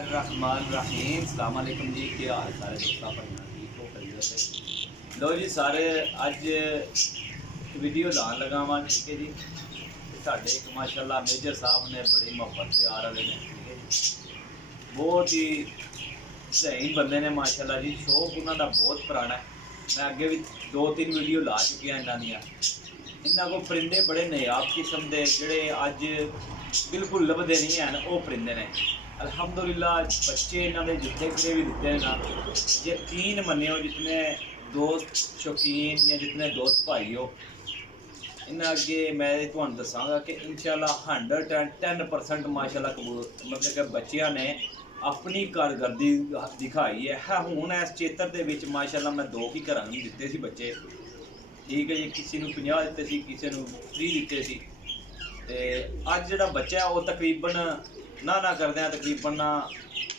रहमान रहीम सलाम अलैकुम जी। क्या हाल सारे दोस्तों भाइयों ठीक हो खरीद से लो जी सारे अज वीडियो लान लगा वा ठीक है जी। साढ़े एक माशाल्लाह मेजर साहब ने बड़ी मोहब्बत प्यार वाले ने ठीक है जी। बहुत ही जहीन बंदे ने माशाल्लाह जी। शौक उन्होंने बहुत पुराना है। मैं अगे भी 2-3 वीडियो ला चुकी हैं इन्हों इन्हों को परिंदे बड़े नायाब किस्म के जोड़े अज बिल्कुल लभदे नहीं हैं वो परिंदे ने। अल्हम्दुलिल्लाह बच्चे इन्होंने जितने कितने भी दिते हैं ना यकीन मनियो जितने दोस्त शौकीन या जितने दोस्त भाई हो इन्हें अगे मैं तुहानू दसांगा कि इंशाल्लाह 110% माशाल्लाह कबूल मतलब कि बच्चियां ने अपनी कारकर्दगी दिखाई है। हुण इस चेतर दे विच माशाल्लाह मैं 2 ही घरां नूं दिते सी बच्चे ठीक है जी। किसी नूं 50 दिते सी किसी नूं 30 दिते सी ते अज जिहड़ा बच्चा है वो तकरीबन ना करते हैं तकरीबन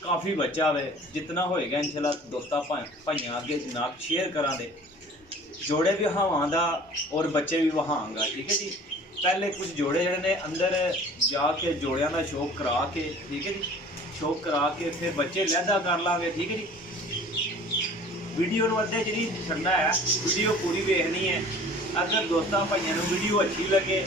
काफ़ी बच्चा वे जितना होएगा इंशाल्लाह दोस्तां भाइयों अगे जनाब शेयर करा दे जोड़े भी वहांदा और बच्चे भी वहांगा ठीक है जी। पहले कुछ जोड़े जड़े ने अंदर जाके जोड़ियां का शौक करा के ठीक है जी। शौक करा के फिर बच्चे लैदा कर लाँगे ठीक है जी। वीडियो अद्धे च नहीं छड़ना है वीडियो पूरी वेखनी है। अगर दोस्तों भाइयों को वीडियो अच्छी लगे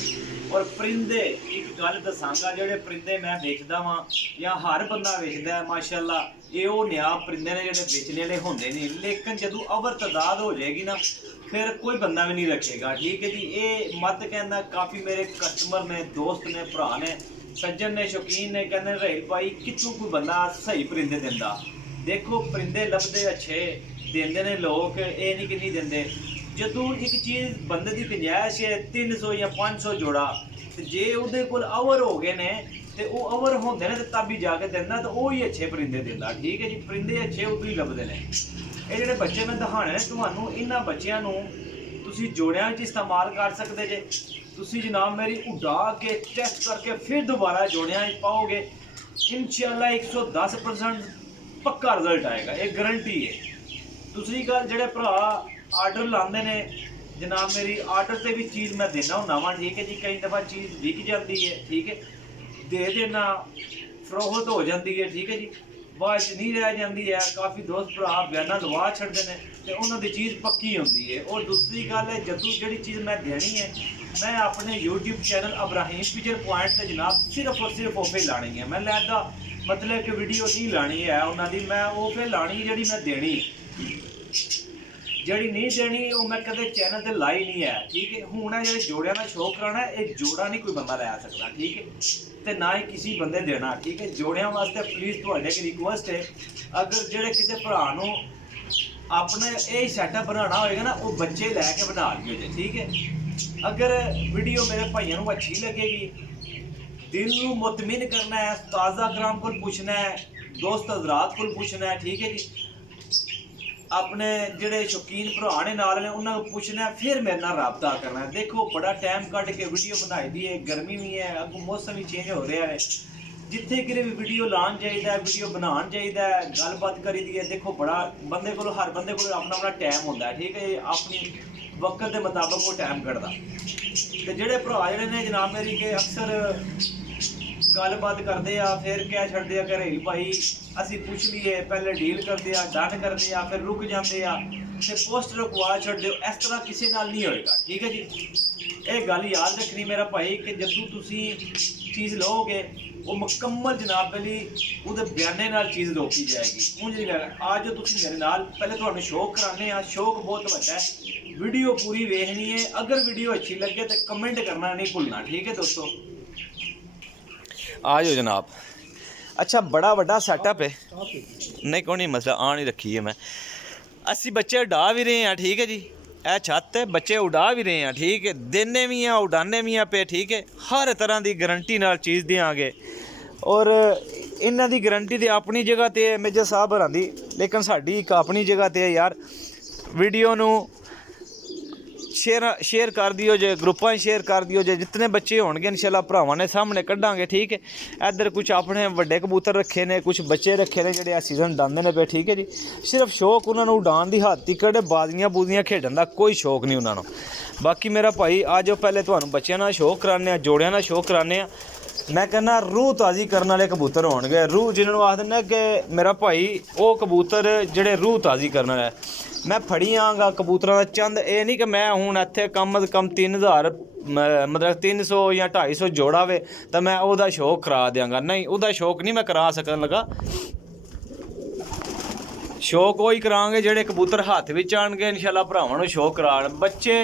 और परिंदे एक गल दसांगा जोड़े परिंदे मैं वेचदा वां या हर बंदा वेचदा है माशाल्लाह ये वो नायाब परिंदे ने जोड़े बेचने वाले होंदे नहीं। लेकिन जदों अवर तादाद हो जाएगी ना फिर कोई बंदा भी नहीं रखेगा ठीक है जी। ये मत कहना काफ़ी मेरे कस्टमर ने दोस्त ने भरा ने सज्जन ने शौकीन ने कहने रहील भाई कितों कोई बंदा सही परिंदे दिंदा। देखो परिंदे लभदे अच्छे देंदे ने लोग ये नहीं कि नहीं देंदे। जदों एक चीज़ बंदे की गुंजाइश है 300 या 500 जोड़ा तो जे उहदे कोल अवर हो गए ने तो वो अवर होंदे ने तब ही जाके देंदा तो वो ही अच्छे परिंदे दिंदा ठीक है जी। परिंदे अच्छे उधर ही लभदे ने। ये जिहड़े बच्चे मैं दिखाने ने तुहानू इन्हां बच्चियां नू तुसीं जोड़ियां च इस्तेमाल कर सकते जे। तुसीं जनाब मेरी उड़ा के टेस्ट करके फिर दोबारा जोड़ियां च पाओगे इंशाल्लाह 110% पक्का रिजल्ट आएगा ये गारंटी है। दूसरी गल जिहड़े भरा आर्डर लाते ने जनाब मेरी आर्डर से भी चीज़ मैं देना होना वा ठीक है जी। कई दफ़ा चीज़ बिक जाती है ठीक है दे देना फरोख्त हो जाती है ठीक है जी। बाद नहीं रह जाती है काफ़ी दोस्त भरा बयाना लवा छड़ते हैं तो उन्होंने चीज़ पक्की होती है। और दूसरी गल है जदों जी चीज़ मैं देनी है मैं अपने यूट्यूब चैनल अब्राहिम पिजर पॉइंट से जनाब सिर्फ और सिर्फ ओफे लानी है। मैं लैदा मतलब कि वीडियो नहीं लानी है उन्होंने मैं ओफे लानी जी मैं देनी जड़ी नहीं देनी वो मैं कदे चैनल ते लाई नहीं है ठीक है। हुण है जो जोड़ियां का शौक कराना ये जोड़ा नहीं कोई बंदा लै सकता ठीक है तो ना ही किसी बंदे देना ठीक है। जोड़ियां वास्ते प्लीज़ तुहाडे की रिक्वेस्ट है अगर जेड़े किसी भरा नूं अपने यही सैटअप बनाना होएगा ना वो बच्चे लैके बना लियो जे ठीक है। अगर वीडियो मेरे भाइयों को अच्छी लगेगी दिल नूं मुतमिन करना है ताज़ा ग्राम को पूछना है दोस्त हजरात को पूछना है ठीक है जी। अपने जोड़े शौकीन भरा ने नाल ने उन्होंने पूछना है फिर मेरे नाल राबता करना है। देखो बड़ा टाइम कट के वीडियो बनाई दी है गर्मी भी है अगू मौसम भी चेंज हो रहा है जिथे कि वीडियो लान चाहिए वीडियो बनाना चाहिए गलबात करी दी है। देखो बड़ा बंदे को हर बंदे को अपना अपना टाइम होता है ठीक है अपनी वक्त के मुताबिक वो टाइम कटदा तो जोड़े भरा जोड़े ने जनाब मेरी के अक्सर गलबात करते आ फिर क्या छड़ते आ घरेलू भाई असी पूछ लीए पहले डील करते आ डन करते आ फिर रुक जाते आ फिर पोस्ट रुकवा छड़ते हो इस तरह किसी नाल नहीं होएगा ठीक है जी। ये गल याद रखनी मेरा भाई कि जदों तुसी चीज़ लोगे वो मुकम्मल जनाब वाली उहदे बयाने नाल चीज़ रोकी जाएगी। हूँ आज जो तुसी मेरे नाल पहले तुहानू शौक कराने आ शौक बहुत वड्डा है वीडियो पूरी वेखनी है। अगर वीडियो अच्छी लगे तो कमेंट करना नहीं भूलना ठीक है दोस्तों। आ जाओ जनाब। अच्छा बड़ा वड्डा सैटअप है नहीं कोई नहीं मसला आ नहीं रखी है मैं असी बच्चे उड़ा भी रहे हैं ठीक है जी। ए छत है बच्चे उड़ा भी रहे हैं ठीक है देने भी हैं उड़ाने भी हैं पे ठीक है। हर तरह की गारंटी नाल चीज़ देंगे और इन्हां दी गारंटी तो अपनी जगह ते है मेजर साहब हरां दी लेकिन साडी एक अपनी जगह ते है यार। वीडियो नू शेयर कर दियो जे ग्रुपां शेयर कर दियो जे जितने बच्चे होणगे इंशाल्लाह भरावां ने सामने कड्डांगे ठीक है। इधर कुछ अपने वड्डे कबूतर रखे ने कुछ बच्चे रखे ने जेह्ड़े सीजन डांदे ने पे ठीक है जी। सिर्फ शौक उन्होंने उड़ान दी हद तक बाजियां बूजियां खेडन दा कोई शौक नहीं उन्होंने। बाकी मेरा भाई आ जाओ पहले तुहानू बच्चों नाल शौक कराने जोड़ियां नाल शौक कराने ਮੈਂ ਕਹਿੰਦਾ ਰੂਹ ਤਾਜ਼ੀ ਕਰਨ ਵਾਲੇ ਕਬੂਤਰ ਹੋਣਗੇ। ਰੂਹ ਜਿਹਨਾਂ ਨੂੰ ਆਖਦੇ ਨੇ ਕਿ ਮੇਰਾ ਭਾਈ ਉਹ ਕਬੂਤਰ ਜਿਹੜੇ ਰੂਹ ਤਾਜ਼ੀ ਕਰਨ ਵਾਲੇ। ਮੈਂ ਫੜੀ ਆਂਗਾ ਕਬੂਤਰਾਂ ਦਾ ਚੰਦ। ਇਹ ਨਹੀਂ ਕਿ ਮੈਂ ਹੁਣ ਇੱਥੇ ਕਮ ਅਜ਼ ਕਮ 3000 ਮਤਲਬ 300 ਜਾਂ 250 ਜੋੜਾ ਵੇ ਤਾਂ ਮੈਂ ਉਹਦਾ ਸ਼ੌਕ ਕਰਾ ਦਿਆਂਗਾ। ਨਹੀਂ, ਉਹਦਾ ਸ਼ੌਕ ਨਹੀਂ ਮੈਂ ਕਰਾ ਸਕਣ ਲੱਗਾ। ਸ਼ੌਕ ਉਹੀ ਕਰਾਂਗੇ ਜਿਹੜੇ ਕਬੂਤਰ ਹੱਥ ਵਿੱਚ ਆਣਗੇ। ਇਨਸ਼ਾਅੱਲਾ ਭਰਾਵਾਂ ਨੂੰ ਸ਼ੌਕ ਕਰਾਉਣ। ਬੱਚੇ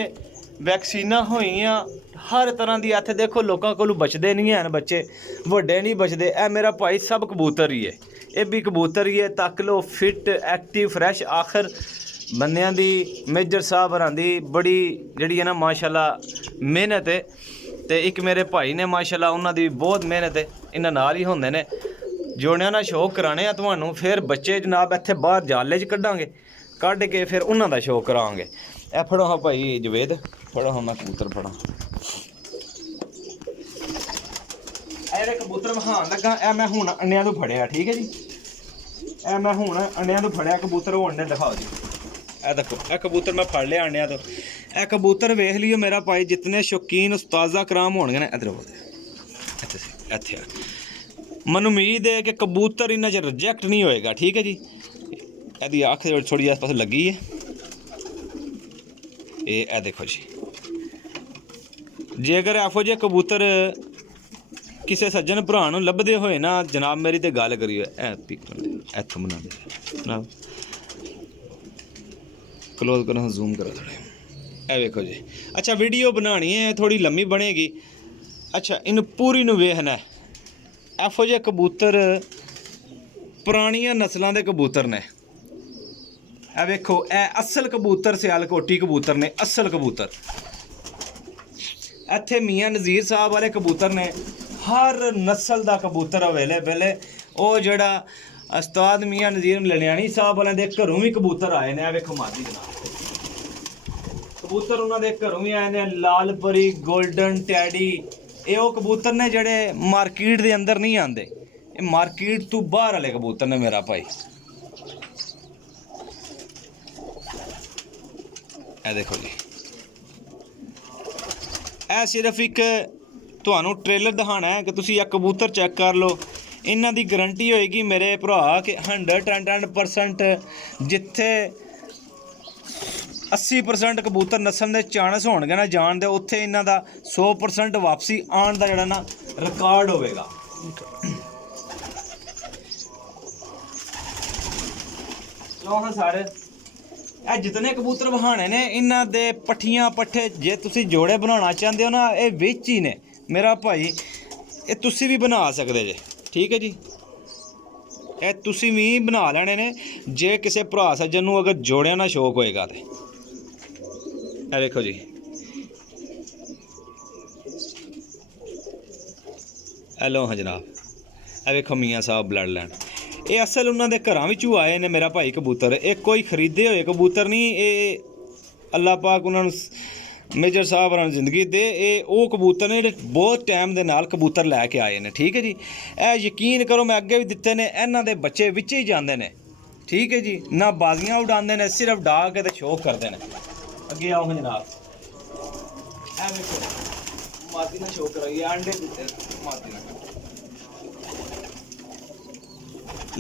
ਵੈਕਸੀਨਾਂ ਹੋਈਆਂ ਹਰ ਤਰ੍ਹਾਂ ਦੀ। ਇੱਥੇ ਦੇਖੋ ਲੋਕਾਂ ਕੋਲੋਂ ਬਚਦੇ ਨਹੀਂ ਹਨ ਬੱਚੇ, ਵੱਡੇ ਨਹੀਂ ਬਚਦੇ। ਇਹ ਮੇਰਾ ਭਾਈ ਸਭ ਕਬੂਤਰ ਹੀ ਹੈ, ਇਹ ਵੀ ਕਬੂਤਰ ਹੀ ਹੈ। ਤੱਕ ਲੋ ਫਿੱਟ ਐਕਟਿਵ ਫਰੈਸ਼। ਆਖਰ ਬੰਦਿਆਂ ਦੀ ਮੇਜਰ ਸਾਹਿਬ ਹਰਾਂ ਦੀ ਬੜੀ ਜਿਹੜੀ ਹੈ ਨਾ ਮਾਸ਼ਾਅੱਲਾ ਮਿਹਨਤ ਹੈ। ਤੇ ਇੱਕ ਮੇਰੇ ਭਾਈ ਨੇ ਮਾਸ਼ਾਅੱਲਾ ਉਹਨਾਂ ਦੀ ਬਹੁਤ ਮਿਹਨਤ ਹੈ। ਇਹਨਾਂ ਨਾਲ ਹੀ ਹੁੰਦੇ ਨੇ। ਜੋੜਿਆਂ ਨਾਲ ਸ਼ੌਕ ਕਰਾਣੇ ਆ ਤੁਹਾਨੂੰ। ਫਿਰ ਬੱਚੇ ਜਨਾਬ ਇੱਥੇ ਬਾਹਰ ਜਾਲੇ 'ਚ ਕੱਢਾਂਗੇ, ਕੱਢ ਕੇ ਫਿਰ ਉਹਨਾਂ ਦਾ ਸ਼ੌਕ ਕਰਾਂਗੇ। ਇਹ ਫੜੋ ਹਾਂ ਭਾਈ ਜਵੇਦ, ਫੜੋ ਹਾਂ। ਮੈਂ ਕਬੂਤਰ ਫੜਾਂ। ਇਹ ਕਬੂਤਰ ਵਿਖਾਉਣ ਲੱਗਾ। ਇਹ ਮੈਂ ਹੁਣ ਅੰਡਿਆਂ ਤੋਂ ਫੜਿਆ, ਠੀਕ ਹੈ ਜੀ। ਇਹ ਮੈਂ ਹੁਣ ਅੰਡਿਆਂ ਤੋਂ ਫੜਿਆ ਕਬੂਤਰ। ਉਹ ਅੰਡੇ ਦਿਖਾਓ ਜੀ। ਇਹ ਦੇਖੋ, ਇਹ ਕਬੂਤਰ ਮੈਂ ਫੜ ਲਿਆ ਅੰਡਿਆਂ ਤੋਂ। ਇਹ ਕਬੂਤਰ ਵੇਖ ਲਿਓ ਮੇਰਾ ਭਾਈ, ਜਿਤਨੇ ਸ਼ੌਕੀਨ ਉਸਤਾਜ਼ਾ ਕਰਾਮ ਹੋਣਗੇ ਨਾ ਇੱਧਰ ਇੱਥੇ ਮੈਨੂੰ ਉਮੀਦ ਹੈ ਕਿ ਕਬੂਤਰ ਇਹਨਾਂ 'ਚ ਰਿਜੈਕਟ ਨਹੀਂ ਹੋਏਗਾ, ਠੀਕ ਹੈ ਜੀ। ਇਹਦੀ ਅੱਖ ਥੋੜ੍ਹੀ ਜਿਹੀ ਆਸ-ਪਾਸ ਲੱਗੀ ਹੈ। ਇਹ ਦੇਖੋ ਜੀ। ਜੇ ਅਗਰ ਇਹੋ ਜਿਹੇ ਕਬੂਤਰ ਕਿਸੇ ਸੱਜਣ ਭਰਾ ਨੂੰ ਲੱਭਦੇ ਹੋਏ ਨਾ ਜਨਾਬ, ਮੇਰੀ ਤੇ ਗੱਲ ਕਰੀਓ। ਇੱਥੋਂ ਬਣਾ ਦੇ ਜਨਾਬ, ਕਲੋਜ਼ ਕਰੋ, ਜ਼ੂਮ ਕਰੋ ਥੋੜ੍ਹਾ। ਇਹ ਵੇਖੋ ਜੀ। ਅੱਛਾ, ਵੀਡੀਓ ਬਣਾਉਣੀ ਹੈ, ਥੋੜ੍ਹੀ ਲੰਮੀ ਬਣੇਗੀ। ਅੱਛਾ, ਇਹਨੂੰ ਪੂਰੀ ਨੂੰ ਵੇਖਣਾ। ਇਹੋ ਜਿਹੇ ਕਬੂਤਰ ਪੁਰਾਣੀਆਂ ਨਸਲਾਂ ਦੇ ਕਬੂਤਰ ਨੇ। ਇਹ ਵੇਖੋ, ਇਹ ਅਸਲ ਕਬੂਤਰ ਸਿਆਲਕੋਟੀ ਕਬੂਤਰ ਨੇ, ਅਸਲ ਕਬੂਤਰ। ਇੱਥੇ ਮੀਆਂ ਨਜ਼ੀਰ ਸਾਹਿਬ ਵਾਲੇ ਕਬੂਤਰ ਨੇ। ਹਰ ਨਸਲ ਦਾ ਕਬੂਤਰ ਅਵੇਲੇਬਲ ਹੈ। ਉਹ ਜਿਹੜਾ ਉਸਤਾਦ ਮੀਆਂ ਨਜ਼ੀਰ ਲਲਿਆਣੀ ਸਾਹਿਬ ਵਾਲਿਆਂ ਦੇ ਘਰੋਂ ਵੀ ਕਬੂਤਰ ਆਏ ਨੇ। ਇਹ ਵੇਖੋ ਮਾਦੀ ਜਨਾਬ, ਕਬੂਤਰ ਉਹਨਾਂ ਦੇ ਘਰੋਂ ਵੀ ਆਏ ਨੇ। ਲਾਲ ਪਰੀ, ਗੋਲਡਨ ਟੈਡੀ, ਇਹ ਉਹ ਕਬੂਤਰ ਨੇ ਜਿਹੜੇ ਮਾਰਕੀਟ ਦੇ ਅੰਦਰ ਨਹੀਂ ਆਉਂਦੇ। ਇਹ ਮਾਰਕੀਟ ਤੋਂ ਬਾਹਰ ਵਾਲੇ ਕਬੂਤਰ ਨੇ ਮੇਰਾ ਭਾਈ। ਇਹ ਦੇਖੋ ਜੀ। ਇਹ ਸਿਰਫ ਇੱਕ ਤੁਹਾਨੂੰ ਟ੍ਰੇਲਰ ਦਿਖਾਣਾ ਹੈ ਕਿ ਤੁਸੀਂ ਇਹ ਕਬੂਤਰ ਚੈੱਕ ਕਰ ਲਓ। ਇਹਨਾਂ ਦੀ ਗਰੰਟੀ ਹੋਏਗੀ ਮੇਰੇ ਭਰਾ ਕਿ 100% ਜਿੱਥੇ 80% ਕਬੂਤਰ ਨਸਲ ਦੇ ਚਾਂਸ ਹੋਣਗੇ ਨਾ ਜਾਣ ਦੇ, ਉੱਥੇ ਇਹਨਾਂ ਦਾ 100% ਵਾਪਸੀ ਆਉਣ ਦਾ ਜਿਹੜਾ ਨਾ ਰਿਕਾਰਡ ਹੋਵੇਗਾ। ਲੋ ਹਾਂ ਸਾਰੇ, ਇਹ ਜਿਤਨੇ ਕਬੂਤਰ ਵਹਾਣੇ ਨੇ ਇਹਨਾਂ ਦੇ ਪੱਠੀਆਂ ਪੱਠੇ ਜੇ ਤੁਸੀਂ ਜੋੜੇ ਬਣਾਉਣਾ ਚਾਹੁੰਦੇ ਹੋ ਨਾ, ਇਹ ਵਿੱਚ ਹੀ ਨੇ ਮੇਰਾ ਭਾਈ। ਇਹ ਤੁਸੀਂ ਵੀ ਬਣਾ ਸਕਦੇ ਜੇ, ਠੀਕ ਹੈ ਜੀ। ਇਹ ਤੁਸੀਂ ਵੀ ਬਣਾ ਲੈਣੇ ਨੇ ਜੇ ਕਿਸੇ ਭਰਾ ਸੱਜਣ ਨੂੰ ਅਗਰ ਜੋੜਿਆਂ ਨਾਲ ਸ਼ੌਕ ਹੋਏਗਾ ਤੇ। ਇਹ ਵੇਖੋ ਜੀ। ਹੈਲੋ ਹਾਂ ਜਨਾਬ, ਇਹ ਵੇਖੋ ਮੀਆਂ ਸਾਹਿਬ ਬਲੱਡ ਲੈਂਡ। ਇਹ ਅਸਲ ਉਹਨਾਂ ਦੇ ਘਰਾਂ ਵਿੱਚੋਂ ਆਏ ਨੇ ਮੇਰਾ ਭਾਈ ਕਬੂਤਰ। ਇਹ ਕੋਈ ਖਰੀਦੇ ਹੋਏ ਕਬੂਤਰ ਨਹੀਂ। ਇਹ ਅੱਲਾਹ ਪਾਕ ਉਹਨਾਂ ਨੂੰ ਮੇਜਰ ਸਾਹਿਬ ਉਹਨਾਂ ਨੂੰ ਜ਼ਿੰਦਗੀ ਦੇ। ਇਹ ਉਹ ਕਬੂਤਰ ਨੇ ਜਿਹੜੇ ਬਹੁਤ ਟਾਈਮ ਦੇ ਨਾਲ ਕਬੂਤਰ ਲੈ ਕੇ ਆਏ ਨੇ, ਠੀਕ ਹੈ ਜੀ। ਇਹ ਯਕੀਨ ਕਰੋ ਮੈਂ ਅੱਗੇ ਵੀ ਦਿੱਤੇ ਨੇ, ਇਹਨਾਂ ਦੇ ਬੱਚੇ ਵਿੱਚ ਹੀ ਜਾਂਦੇ ਨੇ, ਠੀਕ ਹੈ ਜੀ। ਨਾ ਬਾਜ਼ੀਆਂ ਉਡਾਉਂਦੇ ਨੇ, ਸਿਰਫ ਡਾ ਕੇ ਤੇ ਸ਼ੌਕ ਕਰਦੇ ਨੇ। ਅੱਗੇ ਆਓ ਜਨਾਬ। ਇਹ ਵੇਖੋ ਮਾਦੀ ਨਾਲ ਸ਼ੌਕ ਕਰਾਈਏ, ਅੰਡੇ ਦਿੱਤੇ ਮਾਦੀ ਨਾਲ।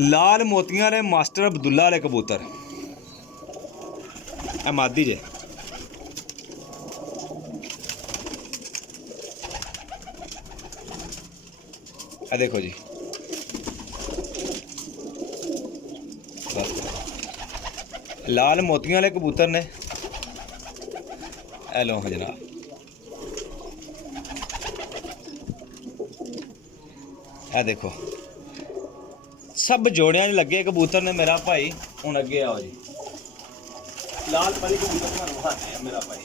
ਲਾਲ ਮੋਤੀਆਂ ਵਾਲੇ ਮਾਸਟਰ ਅਬਦੁੱਲਾ ਵਾਲੇ ਕਬੂਤਰ। ਇਹ ਮਾਦੀ ਜੇ। ਇਹ ਦੇਖੋ ਜੀ। ਲਾਲ ਮੋਤੀਆਂ ਵਾਲੇ ਕਬੂਤਰ ਨੇ। ਇਹ ਲਓ ਜਨਾਬ। ਇਹ ਦੇਖੋ ਸਭ ਜੋੜਿਆਂ 'ਚ ਲੱਗੇ ਕਬੂਤਰ ਨੇ ਮੇਰਾ ਭਾਈ। ਹੁਣ ਅੱਗੇ ਆਓ ਜੀ। ਲਾਲ ਪਰੀ ਕਬੂਤਰ ਤੁਹਾਨੂੰ ਵਿਖਾਉਂਦੇ ਆ ਮੇਰਾ ਭਾਈ।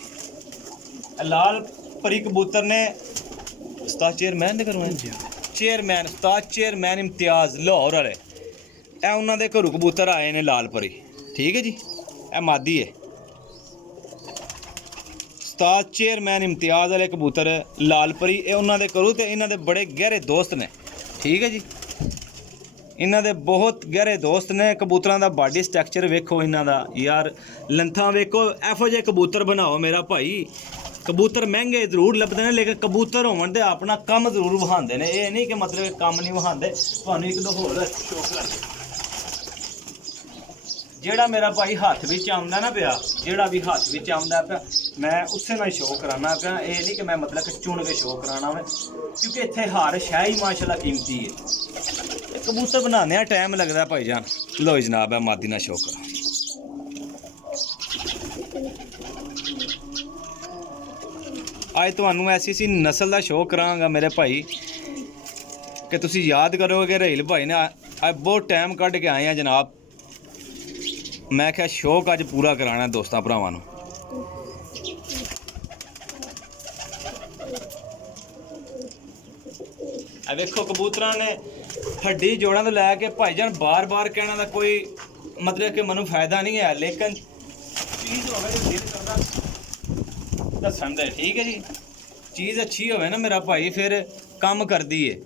ਇਹ ਲਾਲ ਪਰੀ ਕਬੂਤਰ ਨੇ ਉਸਤਾਦ ਚੇਅਰਮੈਨ ਦੇ ਘਰੋਂ ਚੇਅਰਮੈਨ ਉਸਤਾਦ ਚੇਅਰਮੈਨ ਇਮਤਿਆਜ਼ ਲਾਹੌਰ ਵਾਲੇ। ਇਹ ਉਹਨਾਂ ਦੇ ਘਰੋਂ ਕਬੂਤਰ ਆਏ ਨੇ ਲਾਲ ਪਰੀ, ਠੀਕ ਹੈ ਜੀ। ਇਹ ਮਾਦੀ ਹੈ। ਉਸਤਾਦ ਚੇਅਰਮੈਨ ਇਮਤਿਆਜ਼ ਵਾਲੇ ਕਬੂਤਰ ਲਾਲ ਪਰੀ, ਇਹ ਉਹਨਾਂ ਦੇ ਘਰੋਂ ਤੇ ਇਹਨਾਂ ਦੇ ਬੜੇ ਗਹਿਰੇ ਦੋਸਤ ਨੇ, ਠੀਕ ਹੈ ਜੀ। ਇਹਨਾਂ ਦੇ ਬਹੁਤ ਗਹਿਰੇ ਦੋਸਤ ਨੇ। ਕਬੂਤਰਾਂ ਦਾ ਬਾਡੀ ਸਟਰਕਚਰ ਵੇਖੋ ਇਹਨਾਂ ਦਾ ਯਾਰ, ਲੰਥਾਂ ਵੇਖੋ। ਇਹੋ ਜਿਹੇ ਕਬੂਤਰ ਬਣਾਓ ਮੇਰਾ ਭਾਈ, ਕਬੂਤਰ ਮਹਿੰਗੇ ਜ਼ਰੂਰ ਲੱਭਦੇ ਨੇ ਲੇਕਿਨ ਕਬੂਤਰ ਹੋਣ ਤੇ ਆਪਣਾ ਕੰਮ ਜ਼ਰੂਰ ਵਹਾਉਂਦੇ ਨੇ। ਇਹ ਨਹੀਂ ਕਿ ਮਤਲਬ ਇਹ ਕੰਮ ਨਹੀਂ ਵਹਾਉਂਦੇ। ਤੁਹਾਨੂੰ ਇੱਕ ਦੋ ਹੋਰ ਸ਼ੌਕ ਲੱਗੇ, ਜਿਹੜਾ ਮੇਰਾ ਭਾਈ ਹੱਥ ਵਿੱਚ ਆਉਂਦਾ ਨਾ ਪਿਆ, ਜਿਹੜਾ ਵੀ ਹੱਥ ਵਿੱਚ ਆਉਂਦਾ ਪਿਆ ਮੈਂ ਉਸੇ ਨਾਲ ਸ਼ੋਅ ਕਰਾਉਣਾ ਪਿਆ। ਇਹ ਨਹੀਂ ਕਿ ਮੈਂ ਮਤਲਬ ਕਿ ਚੁਣ ਕੇ ਸ਼ੋਅ ਕਰਾਉਣਾ ਵਾ, ਕਿਉਂਕਿ ਇੱਥੇ ਹਰ ਸ਼ੈ ਹੀ ਮਾਸ਼ਾਅੱਲਾ ਕੀਮਤੀ ਹੈ। ਕਬੂਤਰ ਬਣਾਉਂਦੇ ਆ ਟਾਈਮ ਲੱਗਦਾ ਭਾਈ ਜਾਨ। ਲੋ ਜਨਾਬ, ਹੈ ਮਾਦੀ ਨਾਲ ਸ਼ੋਅ ਕਰਾਂ। ਅੱਜ ਤੁਹਾਨੂੰ ਐਸੀ ਨਸਲ ਦਾ ਸ਼ੋਅ ਕਰਾਂਗਾ ਮੇਰੇ ਭਾਈ ਕਿ ਤੁਸੀਂ ਯਾਦ ਕਰੋਗੇ ਰਹੀਲ ਭਾਈ ਨੇ ਅੱਜ ਬਹੁਤ ਟਾਈਮ ਕੱਢ ਕੇ ਆਏ ਆ ਜਨਾਬ। ਮੈਂ ਕਿਹਾ ਸ਼ੌਕ ਅੱਜ ਪੂਰਾ ਕਰਾਉਣਾ ਦੋਸਤਾਂ ਭਰਾਵਾਂ ਨੂੰ। ਆ ਵੇਖੋ ਕਬੂਤਰਾਂ ਨੇ ਹੱਡੀ ਜੋੜਾਂ ਤੋਂ ਲੈ ਕੇ ਭਾਈਜਾਨ ਬਾਰ-ਬਾਰ ਕਹਿਣਾ ਦਾ ਕੋਈ ਮਤਲਬ ਕਿ ਮੈਨੂੰ ਫਾਇਦਾ ਨਹੀਂ ਹੈ, ਲੇਕਿਨ ਚੀਜ਼ ਹੋਵੇ ਤਾਂ ਦਿਲ ਕਰਦਾ ਦੱਸਣ ਦੇ। ਠੀਕ ਹੈ ਜੀ, ਚੀਜ਼ ਅੱਛੀ ਹੋਵੇ ਨਾ ਮੇਰਾ ਭਾਈ ਫਿਰ ਕੰਮ ਕਰਦੀ ਏ।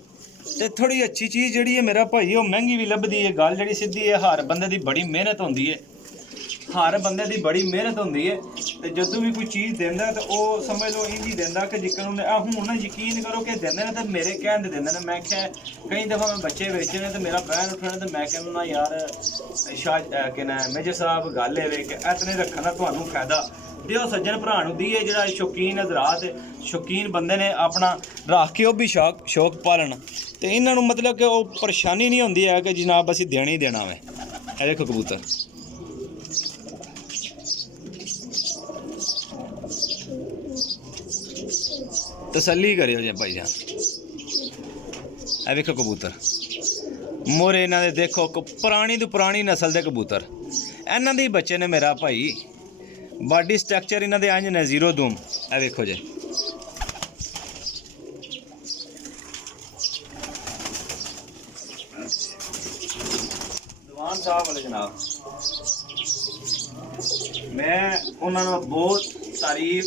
ਤੇ ਥੋੜੀ ਅੱਛੀ ਚੀਜ਼ ਜਿਹੜੀ ਹੈ ਮੇਰਾ ਭਾਈ ਉਹ ਮਹਿੰਗੀ ਵੀ ਲੱਭਦੀ ਹੈ। ਗੱਲ ਜਿਹੜੀ ਸਿੱਧੀ ਹੈ, ਹਰ ਬੰਦੇ ਦੀ ਬੜੀ ਮਿਹਨਤ ਹੁੰਦੀ ਹੈ, ਹਰ ਬੰਦੇ ਦੀ ਬੜੀ ਮਿਹਨਤ ਹੁੰਦੀ ਹੈ। ਤੇ ਜਦੋਂ ਵੀ ਕੋਈ ਚੀਜ਼ ਦਿੰਦਾ ਤਾਂ ਉਹ ਸਮਝ ਲਓ ਇੰਝ ਹੀ ਦਿੰਦਾ ਕਿ ਜਿੱਕਣ ਉਹਨੇ ਹੁਣ ਨਾ ਯਕੀਨ ਕਰੋ ਕਿ ਦਿੰਦੇ ਨੇ ਤੇ ਮੇਰੇ ਕਹਿਣ ਦੇ ਦਿੰਦੇ ਨੇ। ਮੈਂ ਕਿਹਾ ਕਈ ਦਫਾ ਮੈਂ ਬੱਚੇ ਵੇਚੇ ਨੇ ਤੇ ਮੇਰਾ ਬਹਿਣ ਉੱਠਣਾ ਤੇ ਮੈਂ ਕਹਿੰਦਾ ਨਾ ਯਾਰ ਸ਼ਾਹ ਕਿ ਨਾ ਮੇਜਰ ਸਾਹਿਬ ਗੱਲ ਇਹ ਵੇ ਕਿ ਇਤਨੇ ਰੱਖਣ ਦਾ ਤੁਹਾਨੂੰ ਫਾਇਦਾ ਦਿਓ ਸੱਜਣ ਭਰਾ ਨੂੰ ਦੀਏ। ਜਿਹੜਾ ਸ਼ੌਕੀਨ ਹਜ਼ਰਾਤ ਸ਼ੌਕੀਨ ਬੰਦੇ ਨੇ ਆਪਣਾ ਰੱਖ ਕੇ ਉਹ ਵੀ ਸ਼ੌਕ ਪਾਲਣ ਤੇ ਇਹਨਾਂ ਨੂੰ ਮਤਲਬ ਕਿ ਉਹ ਪਰੇਸ਼ਾਨੀ ਨਹੀਂ ਹੁੰਦੀ ਹੈ ਕਿ ਜਨਾਬ ਅਸੀਂ ਦੇਣਾ ਹੀ ਦੇਣਾ ਵੇ। ਇਹ ਦੇਖੋ ਕਬੂਤਰ ਤਸੱਲੀ ਕਰਿਓ ਜੀ ਭਾਈ ਜਾਨ। ਇਹ ਵੇਖੋ ਕਬੂਤਰ ਮੋਰੇ ਇਹਨਾਂ ਦੇ ਦੇਖੋ ਪੁਰਾਣੀ ਤੋਂ ਪੁਰਾਣੀ ਨਸਲ ਦੇ ਕਬੂਤਰ ਇਹਨਾਂ ਦੇ ਹੀ ਬੱਚੇ ਨੇ ਮੇਰਾ ਭਾਈ। ਬਾਡੀ ਸਟਰਕਚਰ ਇਹਨਾਂ ਦੇ ਇੰਜ ਨੇ ਜ਼ੀਰੋ ਦੂਮ। ਇਹ ਵੇਖੋ ਜੀ ਦੀਵਾਨ ਸਾਹਿਬ ਵਾਲੇ ਜਨਾਬ, ਮੈਂ ਉਹਨਾਂ ਨੂੰ ਬਹੁਤ ਤਾਰੀਫ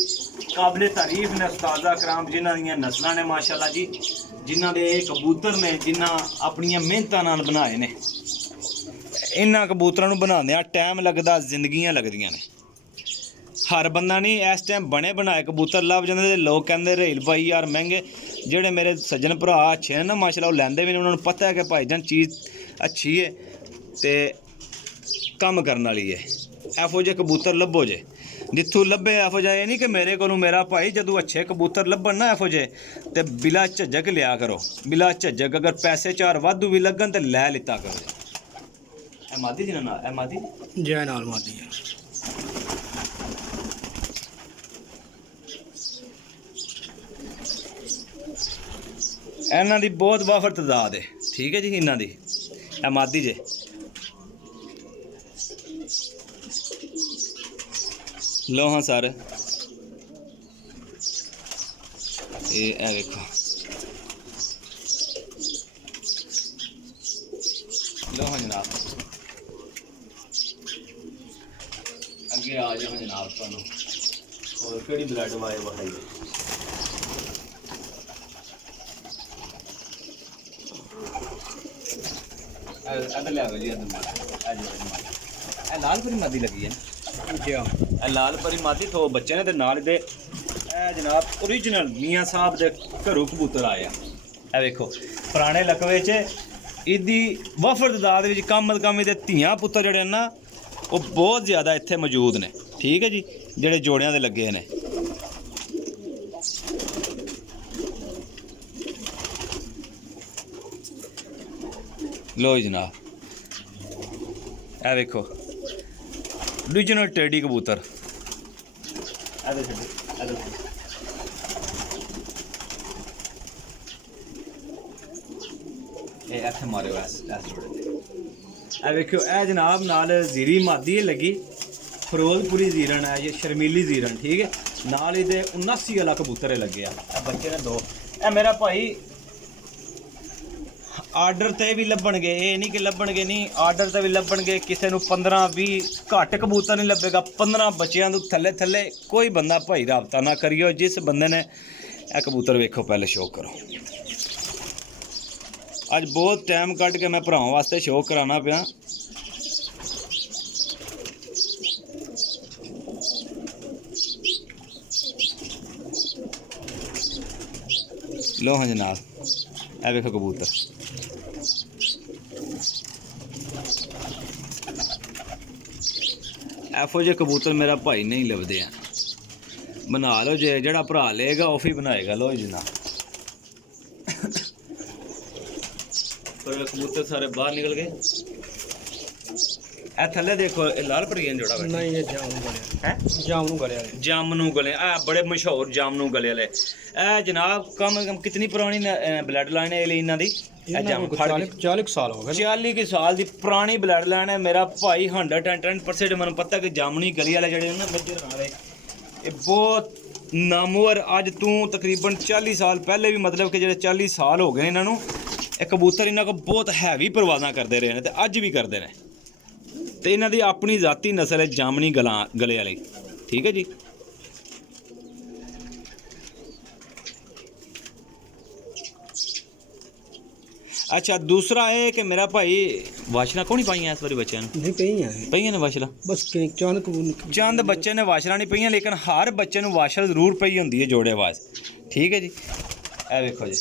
ਕਾਬਲੇ ਤਾਰੀਫ ਨੇ ਉਸਤਾਜ਼ਾ ਕਰਾਮ ਜਿਨ੍ਹਾਂ ਦੀਆਂ ਨਸਲਾਂ ਨੇ ਮਾਸ਼ਾਅੱਲਾ ਜੀ, ਜਿਨ੍ਹਾਂ ਦੇ ਇਹ ਕਬੂਤਰ ਨੇ ਜਿਨ੍ਹਾਂ ਆਪਣੀਆਂ ਮਿਹਨਤਾਂ ਨਾਲ ਬਣਾਏ ਨੇ। ਇਹਨਾਂ ਕਬੂਤਰਾਂ ਨੂੰ ਬਣਾਉਂਦਿਆਂ ਟਾਈਮ ਲੱਗਦਾ, ਜ਼ਿੰਦਗੀਆਂ ਲੱਗਦੀਆਂ ਨੇ। ਹਰ ਬੰਦਾ ਨਹੀਂ ਇਸ ਟਾਈਮ ਬਣੇ ਬਣਾਏ ਕਬੂਤਰ ਲੱਭ ਜਾਂਦੇ ਤੇ ਲੋਕ ਕਹਿੰਦੇ ਰਹੀਲ ਭਾਈ ਯਾਰ ਮਹਿੰਗੇ। ਜਿਹੜੇ ਮੇਰੇ ਸੱਜਣ ਭਰਾ ਅੱਛੇ ਨੇ ਨਾ ਮਾਸ਼ਾਅੱਲਾ ਉਹ ਲੈਂਦੇ ਵੀ ਨੇ, ਉਹਨਾਂ ਨੂੰ ਪਤਾ ਹੈ ਕਿ ਭਾਈਜਾਨ ਚੀਜ਼ ਅੱਛੀ ਹੈ ਤੇ ਕੰਮ ਕਰਨ ਵਾਲੀ ਹੈ। ਇਹੋ ਜਿਹੇ ਕਬੂਤਰ ਲੱਭੋ ਜੇ ਜਿੱਥੋਂ ਲੱਭੇ ਇਹੋ ਜਿਹਾ। ਇਹ ਨਹੀਂ ਕਿ ਮੇਰੇ ਕੋਲੋਂ ਮੇਰਾ ਭਾਈ ਜਦੋਂ ਅੱਛੇ ਕਬੂਤਰ ਲੱਭਣ ਨਾ ਇਹੋ ਜਿਹੇ ਤੇ ਬਿਲਾ ਝੱਜਕ ਲਿਆ ਕਰੋ, ਬਿਲਾ ਝੱਜਕ। ਅਗਰ ਪੈਸੇ ਚਾਰ ਵਾਧੂ ਵੀ ਲੱਗਣ ਤੇ ਲੈ ਲਿੱਤਾ ਕਰੋ। ਇਹ ਮਾਦੀ ਜੀ ਨਾਲ ਇਹ ਮਾਦੀ ਜੈ ਨਾਲ ਮਾਦੀ ਹੈ। ਇਹਨਾਂ ਦੀ ਬਹੁਤ ਵਾਫਰ ਤਦਾਦ ਹੈ। ਠੀਕ ਹੈ ਜੀ, ਇਹਨਾਂ ਦੀ ਇਹ ਮਾਦੀ ਜੇ। ਲੋ ਹਾਂ ਸਰ ਇਹ ਵੇਖੋ ਲੋ ਹਾਂ ਜਨਾਬ, ਅੱਗੇ ਆ ਜਾਓ ਜਨਾਬ। ਤੁਹਾਨੂੰ ਹੋਰ ਕਿਹੜੀ ਬਲੱਡ ਵਾਏ ਵਖਾਈ ਅਦਰ ਲਿਆਓ ਜੀ ਅਦਰ ਇਹ ਲਾਲ ਪਰੀ ਮਾਦੀ ਲੱਗੀ ਹੈ ਜੀ ਹਾਂ। ਇਹ ਲਾਲ ਪਰੀ ਮਾਦੀ ਥੋ ਬੱਚੇ ਨੇ ਤੇ ਨਾਲ ਦੇ ਇਹ ਜਨਾਬ ਓਰੀਜਨਲ ਮੀਆਂ ਸਾਹਿਬ ਦੇ ਘਰੋਂ ਕਬੂਤਰ ਆਏ ਆ। ਇਹ ਵੇਖੋ ਪੁਰਾਣੇ ਲਕਵੇ 'ਚ ਇਹਦੀ ਵਫਰ ਤਦਾਦ ਵਿੱਚ ਕਮ ਅਜ਼ ਕਮ ਇਹਦੇ ਧੀਆਂ ਪੁੱਤਰ ਜਿਹੜੇ ਨਾ ਉਹ ਬਹੁਤ ਜ਼ਿਆਦਾ ਇੱਥੇ ਮੌਜੂਦ ਨੇ। ਠੀਕ ਹੈ ਜੀ, ਜਿਹੜੇ ਜੋੜਿਆਂ ਦੇ ਲੱਗੇ ਨੇ। ਲੋ ਜਨਾਬ ਇਹ ਵੇਖੋ ਓਰੀਜਨਲ ਟੇਡੀ ਕਬੂਤਰ। ਇਹ ਇੱਥੇ ਮਾਰਿਓ ਐਸ ਜੋੜੇ ਤੇ। ਇਹ ਵੇਖਿਓ ਇਹ ਜਨਾਬ ਨਾਲ ਜ਼ੀਰੀ ਮਾਦੀ ਹੈ ਲੱਗੀ, ਫਿਰੋਜ਼ਪੁਰੀ ਜ਼ੀਰਨ ਹੈ ਇਹ, ਸ਼ਰਮੀਲੀ ਜ਼ੀਰਨ। ਠੀਕ ਹੈ, ਨਾਲ ਇਹਦੇ 79 ਵਾਲਾ ਕਬੂਤਰ ਲੱਗੇ ਆ। ਇਹ ਬੱਚੇ ਨੇ ਦੋ। ਇਹ ਮੇਰਾ ਭਾਈ ਆਰਡਰ ਤੇ ਵੀ ਲੱਭਣਗੇ, ਇਹ ਨਹੀਂ ਕਿ ਲੱਭਣਗੇ ਨਹੀਂ, ਆਰਡਰ ਤੇ ਵੀ ਲੱਭਣਗੇ। ਕਿਸੇ ਨੂੰ 15-20 ਘੱਟ ਕਬੂਤਰ ਨਹੀਂ ਲੱਭੇਗਾ। 15 ਬੱਚਿਆਂ ਤੋਂ ਥੱਲੇ ਥੱਲੇ ਕੋਈ ਬੰਦਾ ਭਾਈ ਰਾਬਤਾ ਨਾ ਕਰਿਓ। ਜਿਸ ਬੰਦੇ ਨੇ ਇਹ ਕਬੂਤਰ ਵੇਖੋ ਪਹਿਲੇ ਸ਼ੋਅ ਕਰੋ। ਅੱਜ ਬਹੁਤ ਟਾਈਮ ਕੱਢ ਕੇ ਮੈਂ ਭਰਾਵਾਂ ਵਾਸਤੇ ਸ਼ੋਅ ਕਰਾਉਣਾ ਪਿਆ। ਲੋ ਹਾਂ ਜਨਾਬ, ਇਹ ਵੇਖੋ ਕਬੂਤਰ। ਇਹੋ ਜਿਹੇ ਕਬੂਤਰ ਮੇਰਾ ਭਾਈ ਨਹੀਂ ਲੱਭਦੇ ਆ। ਬਣਾ ਲਓ, ਜੇ ਜਿਹੜਾ ਭਰਾ ਲਏਗਾ ਉਹ ਵੀ ਬਣਾਏਗਾ। ਲੋ ਜਨਾਬ, ਪਰ ਕਬੂਤਰ ਸਾਰੇ ਬਾਹਰ ਨਿਕਲ ਗਏ। ਇਹ ਥੱਲੇ ਦੇਖੋ, ਇਹ ਲਾਲ ਪਰੀਆਂ ਜੋੜਾ ਬੈਠਾ। ਨਹੀਂ ਇਹ ਜਾਮ ਨੂੰ ਗਲਿਆ ਹੈ, ਜਾਮ ਨੂੰ ਗਲਿਆ ਜਾਮਨੂ ਗਲੇ, ਆ ਬੜੇ ਮਸ਼ਹੂਰ ਜਾਮਨੂ ਗਲੇ ਵਾਲੇ। ਇਹ ਜਨਾਬ ਕਮ ਕਿਤਨੀ ਪੁਰਾਣੀ ਬਲੱਡ ਲਾਈਨ ਹੈ ਇਹਨਾਂ ਦੀ? ਇਹ ਜਾਮ 40 ਸਾਲ ਹੋ ਗਏ 40 ਕੁ ਸਾਲ ਦੀ ਪੁਰਾਣੀ ਬਲੱਡ ਲਾਈਨ ਹੈ। ਮੇਰਾ ਭਾਈ 110% ਮੈਨੂੰ ਪਤਾ ਕਿ ਜਾਮਨੀ ਗਲੀ ਵਾਲੇ ਜਿਹੜੇ ਨਾ ਮੱਝਰ ਨਾਲ ਇਹ ਬਹੁਤ ਨਾਮਵਰ। ਅੱਜ ਤੋਂ ਤਕਰੀਬਨ 40 ਸਾਲ ਪਹਿਲੇ ਵੀ, ਮਤਲਬ ਕਿ ਜਿਹੜੇ 40 ਸਾਲ ਹੋ ਗਏ ਇਹਨਾਂ ਨੂੰ, ਇਹ ਕਬੂਤਰ ਇਹਨਾਂ ਕੋਲ ਬਹੁਤ ਹੈਵੀ ਪਰਵਾਜ਼ਾਂ ਕਰਦੇ ਰਹੇ ਨੇ ਤੇ ਅੱਜ ਵੀ ਕਰਦੇ ਨੇ। ਤੇ ਇਹਨਾਂ ਦੀ ਆਪਣੀ ਜ਼ਾਤੀ ਨਸਲ ਹੈ ਜਾਮਨੀ ਗਲੇ ਵਾਲੀ, ਠੀਕ ਹੈ ਜੀ। ਅੱਛਾ, ਦੂਸਰਾ ਇਹ ਕਿ ਮੇਰਾ ਭਾਈ ਵਾਸ਼ਲਾਂ ਕੌਣ ਨਹੀਂ ਪਾਈਆਂ ਇਸ ਵਾਰੀ ਬੱਚਿਆਂ ਨੂੰ? ਨਹੀਂ ਪਈਆਂ ਨੇ ਵਾਸ਼ਲਾਂ, ਬਸ ਚੰਦ ਬੱਚੇ ਨੇ ਵਾਸ਼ਲਾਂ ਨਹੀਂ ਪਈਆਂ, ਲੇਕਿਨ ਹਰ ਬੱਚੇ ਨੂੰ ਵਾਸ਼ਲ ਜ਼ਰੂਰ ਪਈ ਹੁੰਦੀ ਹੈ ਜੋੜੇ ਆਵਾਜ਼, ਠੀਕ ਹੈ ਜੀ। ਇਹ ਵੇਖੋ ਜੀ,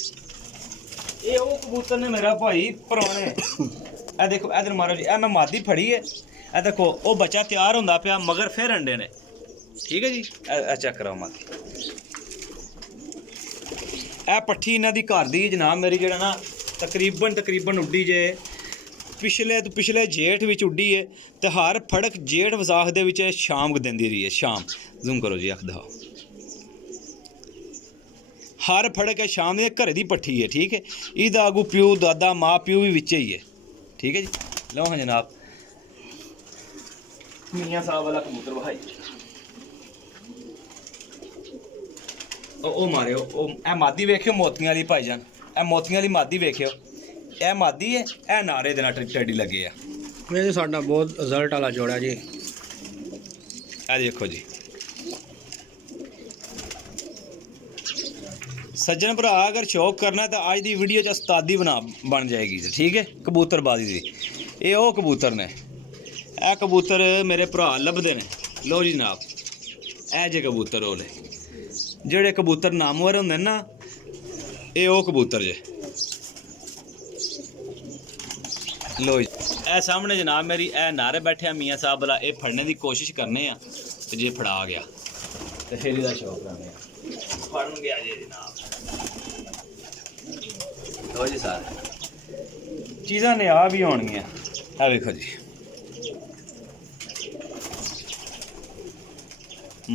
ਇਹ ਉਹ ਕਬੂਤਰ ਨੇ ਮੇਰਾ ਭਾਈ ਪੁਰਾਣੇ। ਇਹ ਦੇਖੋ ਇਧਰ ਮਾਰੋ ਜੀ, ਇਹ ਮੈਂ ਮਾਦੀ ਫੜੀ ਹੈ। ਇਹ ਦੇਖੋ ਉਹ ਬੱਚਾ ਤਿਆਰ ਹੁੰਦਾ ਪਿਆ, ਮਗਰ ਫਿਰ ਅੰਡੇ ਨੇ, ਠੀਕ ਹੈ ਜੀ। ਇਹ ਚੈੱਕ ਕਰਾਓ ਮਾਦੀ। ਇਹ ਪੱਠੀ ਇਹਨਾਂ ਦੀ ਘਰ ਦੀ ਜਨਾਬ ਮੇਰੀ, ਜਿਹੜਾ ਨਾ ਤਕਰੀਬਨ ਉੱਡੀ ਜੇ ਪਿਛਲੇ ਤੋਂ ਪਿਛਲੇ ਜੇਠ ਵਿੱਚ ਉੱਡੀ ਹੈ ਤੇ ਹਰ ਫੜਕ ਜੇਠ ਵਿਸਾਖ ਦੇ ਵਿੱਚ ਸ਼ਾਮ ਦਿੰਦੀ ਰਹੀ ਹੈ। ਸ਼ਾਮ ਜ਼ੂਮ ਕਰੋ ਜੀ, ਅੱਖ ਦਿਖਾਓ। ਹਰ ਫੜਕ ਹੈ ਸ਼ਾਮ ਦੀ, ਘਰੇ ਦੀ ਪੱਠੀ ਹੈ, ਠੀਕ ਹੈ। ਇਹਦਾ ਆਗੂ ਪਿਓ ਦਾਦਾ ਮਾਂ ਪਿਓ ਵੀ ਵਿੱਚ ਹੀ ਹੈ, ਠੀਕ ਹੈ ਜੀ। ਲਓ ਹਾਂ ਜਨਾਬ, ਮੀਆਂ ਸਾਹਿਬ ਵਾਲਾ ਕਬੂਤਰ ਵਹਾਈ। ਉਹ ਮਾਰਿਓ, ਉਹ ਇਹ ਮਾਦੀ ਵੇਖਿਓ ਮੋਤੀਆਂ ਵਾਲੀ ਭਾਈਜਾਨ, ਇਹ ਮੋਤੀਆਂ ਵਾਲੀ ਮਾਦੀ ਵੇਖਿਓ। ਇਹ ਮਾਦੀ ਹੈ, ਇਹ ਨਾਰੇ ਦੇ ਨਾਲ ਟੱਡੀ ਲੱਗੇ ਆ। ਇਹ ਸਾਡਾ ਬਹੁਤ ਰਿਜ਼ਲਟ ਵਾਲਾ ਜੋੜਾ ਜੀ। ਇਹ ਦੇਖੋ ਜੀ ਸੱਜਣ ਭਰਾ, ਅਗਰ ਸ਼ੌਕ ਕਰਨਾ ਤਾਂ ਅੱਜ ਦੀ ਵੀਡੀਓ 'ਚ ਉਸਤਾਦੀ ਬਣ ਜਾਏਗੀ, ਠੀਕ ਹੈ। ਕਬੂਤਰਬਾਜ਼ੀ ਦੀ ਇਹ ਉਹ ਕਬੂਤਰ ਨੇ, ਇਹ ਕਬੂਤਰ ਮੇਰੇ ਭਰਾ ਲੱਭਦੇ ਨੇ। ਲੋ ਜੀ ਜਨਾਬ, ਇਹ ਜੇ ਕਬੂਤਰ ਉਹ ਨੇ ਜਿਹੜੇ ਕਬੂਤਰ ਨਾਮਵਰ ਹੁੰਦੇ ਨੇ ਨਾ, ਇਹ ਉਹ ਕਬੂਤਰ ਜੇ। ਲੋ ਜੀ, ਇਹ ਸਾਹਮਣੇ ਜਨਾਬ ਮੇਰੀ ਇਹ ਨਾਰੇ ਬੈਠਿਆ ਮੀਆਂ ਸਾਹਿਬ ਵਾਲਾ, ਇਹ ਫੜਨੇ ਦੀ ਕੋਸ਼ਿਸ਼ ਕਰਨੇ ਆ ਤੇ ਜੇ ਫੜਾ ਗਿਆ ਤੇ ਫਿਰ ਇਹਦਾ ਸ਼ੌਕ ਕਰਨੇ ਆ। ਫੜਨ ਗਿਆ ਜੇ ਜਨਾਬ। ਲੋ ਜੀ ਸਾਰੇ ਚੀਜ਼ਾਂ ਨੇ ਆ ਵੀ ਹੋਣਗੀਆਂ। ਆ ਵੇਖੋ ਜੀ,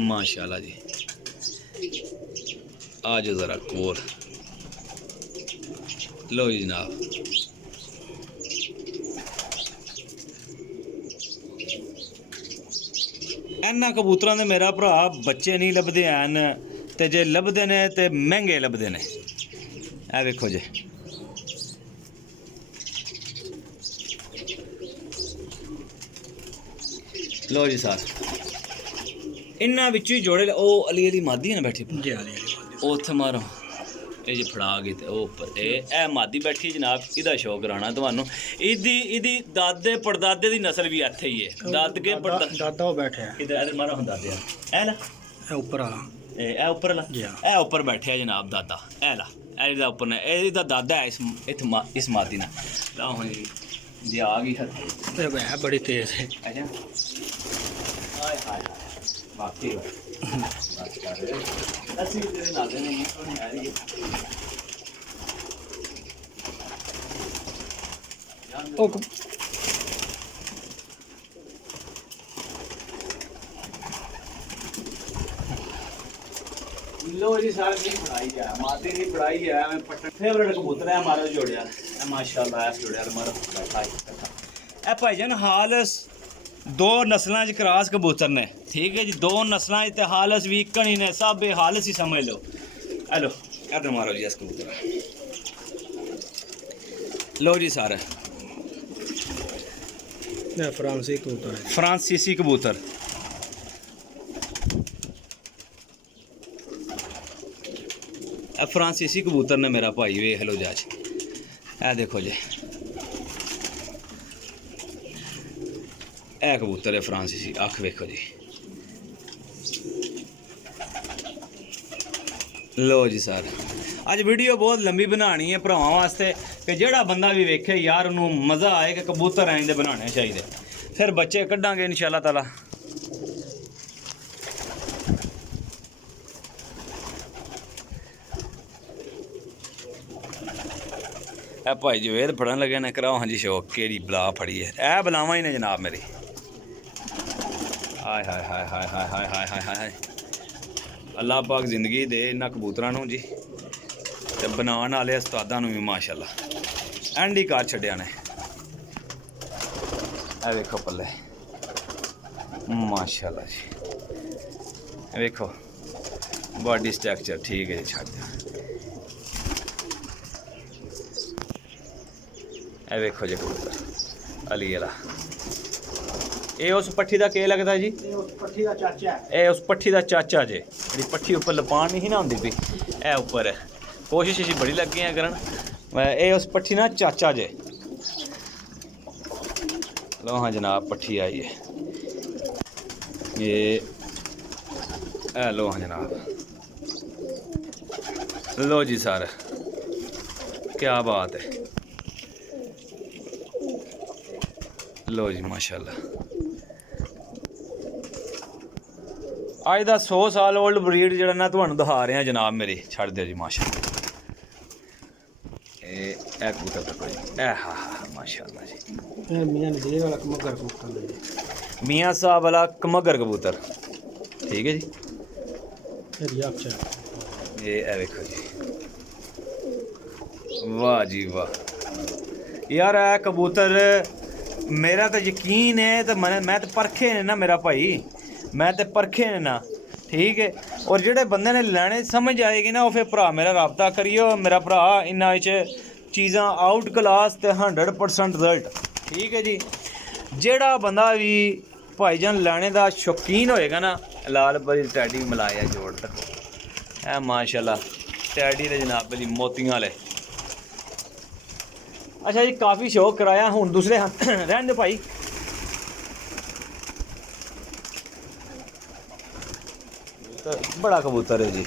माशाल्लाह जी। आ जाओ ज़रा कोल, लो जी जनाब। इन्हां कबूतरां दे मेरा भरा बच्चे नहीं लभदे हैन, ते जे लभदे ने ते महंगे लभदे ने। ए वेखो जी, लो जी सर, इन्हां विचों जोड़े ओ अली अली मादी है ना बैठी जी, अली उत्थे मारो ये जे फड़ा गए तो उपर ए मादी बैठी जनाब। इहदा शौक कराना तुहानू। इहदी दादे पड़दादे दी नस्ल भी इत्थे ही है। दादे दादा बैठे है इधर इधर मारो हम दादे ए ला ऊपर वाला ए ऊपर ला ए ऊपर बैठे है जनाब दादा। ए ला ਇਹਦਾ ਉੱਪਰ ਨੇ ਇਹਦਾ ਦਾਦਾ ਹੈ ਇਸ ਮਾਦੀ ਨਾਲ। ਲਾ ਹੁਣ ਜੀ ਆ ਗਈ ਹੱਥ ਤੇ ਵੈ ਬੜੀ ਤੇਜ਼ ਹੈ। ਅੱਛਾ ਹਾਏ ਹਾਏ ਵਾਕਈ ਬਾਤ ਕਰ ਰਹੇ ਅਸੀਂ ਤੇਰੇ ਨਾਲ ਦੇ ਨਹੀਂ ਕੋਈ ਆ ਰਹੀ ਉਹ लो जी साहब नहीं पढ़ाई है माते नहीं पढ़ाई है। मैं पटन फेवरेट कबूतर है हमारा जोड़िया माशाल्लाह है जोड़िया हमारा ए भाईजान हालस दो नस्लों च क्रॉस कबूतर ने, ठीक है जी। दो नस्लों च हालस भी इक्कन ही ने, सब हालस ही समझ लो। हेलो इधर मारो जी इस कबूतर। लो जी सारे फ्रांसीसी कबूतर है, फ्रांसीसी कबूतर। फ्रांसीसी कबूतर ने मेरा भाई वेख लो जज ए देखो जी ए कबूतर है फ्रांसीसी। अख वेखो जी। लो जी सर ਅੱਜ ਵੀਡੀਓ ਬਹੁਤ ਲੰਬੀ ਬਣਾਣੀ ਹੈ ਭਰਾਵਾਂ ਵਾਸਤੇ ਕਿ ਜਿਹੜਾ ਬੰਦਾ ਵੀ ਵੇਖੇ ਯਾਰ ਉਹਨੂੰ ਮਜ਼ਾ ਆਏ ਕਿ ਕਬੂਤਰ ਐਂ ਦੇ ਬਣਾਉਣੇ ਚਾਹੀਦੇ। ਫਿਰ ਬੱਚੇ ਕੱਢਾਂਗੇ ਇਨਸ਼ਾਅੱਲਾ ਤਾਲਾ। ਇਹ ਭਾਈ ਜਵੇਦ ਫੜਨ ਲੱਗੇ ਨੇ, ਕਰਾਓ ਹਾਂਜੀ ਸ਼ੌਕ। ਕਿਹੜੀ ਬਲਾ ਫੜੀ ਹੈ? ਇਹ ਬਲਾਵਾਂ ਹੀ ਨੇ ਜਨਾਬ ਮੇਰੀ। ਹਾਏ ਹਾਏ ਹਾਏ ਹਾਏ ਹਾਏ ਹਾਏ ਹਾਏ ਹਾਏ ਹਾਏ। ਅੱਲਾਹ ਪਾਕ ਜ਼ਿੰਦਗੀ ਦੇ ਇਹਨਾਂ ਕਬੂਤਰਾਂ ਨੂੰ ਜੀ, ਤੇ ਬਣਾਉਣ ਵਾਲੇ ਉਸਤਾਦਾਂ ਨੂੰ ਵੀ ਮਾਸ਼ਾਅੱਲਾ ਐਂਡ ਹੀ ਕਰ ਛੱਡਿਆ ਨੇ। ਇਹ ਵੇਖੋ ਪੱਲੇ ਮਾਸ਼ਾਅੱਲਾ ਜੀ, ਇਹ ਵੇਖੋ ਬਾਡੀ ਸਟਰਕਚਰ ਠੀਕ ਹੈ ਜੀ। ਛੱਡ ਦਿਓ। ਇਹ ਵੇਖੋ ਜੀ ਕਬੂਤਰ ਅਲੀ ਵਾਲਾ। ਇਹ ਉਸ ਪੱਠੀ ਦਾ ਕੀ ਲੱਗਦਾ ਜੀ? ਇਹ ਉਸ ਪੱਠੀ ਦਾ ਚਾਚਾ ਹੈ। ਇਹ ਉਸ ਪੱਠੀ ਦਾ ਚਾਚਾ ਜੇ, ਜਿਹੜੀ ਪੱਠੀ ਉੱਪਰ ਲਪਾਣ ਨਹੀਂ ਨਾ ਹੁੰਦੀ ਪਈ, ਇਹ ਉੱਪਰ ਹੈ। ਕੋਸ਼ਿਸ਼ ਅਸੀਂ ਬੜੀ ਲੱਗੇ ਆ ਕਰਨ। ਇਹ ਉਸ ਪੱਠੀ ਨਾਲ ਚਾਚਾ ਜੇ। ਲੋ ਹਾਂ ਜਨਾਬ ਪੱਠੀ आई है ये। लो हाँ जनाब, लो जी सर, क्या बात है। लो जी माशाल्लाह। ਅੱਜ ਦਾ 100 ਸਾਲ ओल्ड ब्रीड ਜਿਹੜਾ ਨਾ ਤੁਹਾਨੂੰ ਦਿਖਾ ਰਿਹਾ ਜਨਾਬ ਮੇਰੀ। ਛੱਡ ਦਿਓ ਜੀ ਮਾਸ਼ਾਅੱਲਾ। ਇਹ ਕਬੂਤਰ ਦੇਖੋ ਜੀ, ਇਹ ਹਾਂ ਮਾਸ਼ਾਅੱਲਾ ਜੀ। ਇਹ ਮੀਆਂ ਨਜ਼ੀਰ ਵਾਲਾ ਕਮਗਰ ਕਬੂਤਰ ਹੈ। ਮੀਆਂ ਸਾਹਿਬ ਵਾਲਾ ਕਮਗਰ ਕਬੂਤਰ ਠੀਕ ਹੈ ਜੀ। ਇਹ ਰਿਆਕ ਚ ਇਹ ਵੇਖੋ ਜੀ, ਵਾਹ ਜੀ ਵਾਹ ਯਾਰ। ਇਹ ਕਬੂਤਰ ਮੇਰਾ ਤਾਂ ਯਕੀਨ ਹੈ ਤੇ ਮੈਂ ਤਾਂ ਪਰਖੇ ਨੇ ਨਾ ਮੇਰਾ ਭਾਈ, ਮੈਂ ਤੇ ਪਰਖੇ ਨੇ ਨਾ ਠੀਕ ਹੈ। ਔਰ ਜਿਹੜੇ ਬੰਦੇ ਨੇ ਲੈਣੇ ਸਮਝ ਆਏਗੀ ਨਾ, ਉਹ ਫਿਰ ਭਰਾ ਮੇਰਾ ਰਾਬਤਾ ਕਰਿਓ। ਮੇਰਾ ਭਰਾ ਇਹਨਾਂ ਵਿੱਚ ਚੀਜ਼ਾਂ ਆਊਟ ਕਲਾਸ ਤੇ 100% ਰਿਜ਼ਲਟ ਠੀਕ ਹੈ ਜੀ। ਜਿਹੜਾ ਬੰਦਾ ਵੀ ਭਾਈਜਾਨ ਲੈਣੇ ਦਾ ਸ਼ੌਕੀਨ ਹੋਏਗਾ ਨਾ, ਲਾਲ ਬਰੀ ਟੈਡੀ ਮਿਲਾਇਆ ਜੋੜ ਤੱਕ ਇਹ ਮਾਸ਼ਾਅੱਲਾ ਟੈਡੀ ਦੇ ਜਨਾਬ ਜੀ ਮੋਤੀਆਂ ਵਾਲੇ। ਅੱਛਾ ਜੀ ਕਾਫੀ ਸ਼ੌਕ ਕਰਾਇਆ, ਹੁਣ ਦੂਸਰੇ ਰਹਿਣ ਦੇ ਭਾਈ। ਬੜਾ ਕਬੂਤਰ ਹੈ ਜੀ।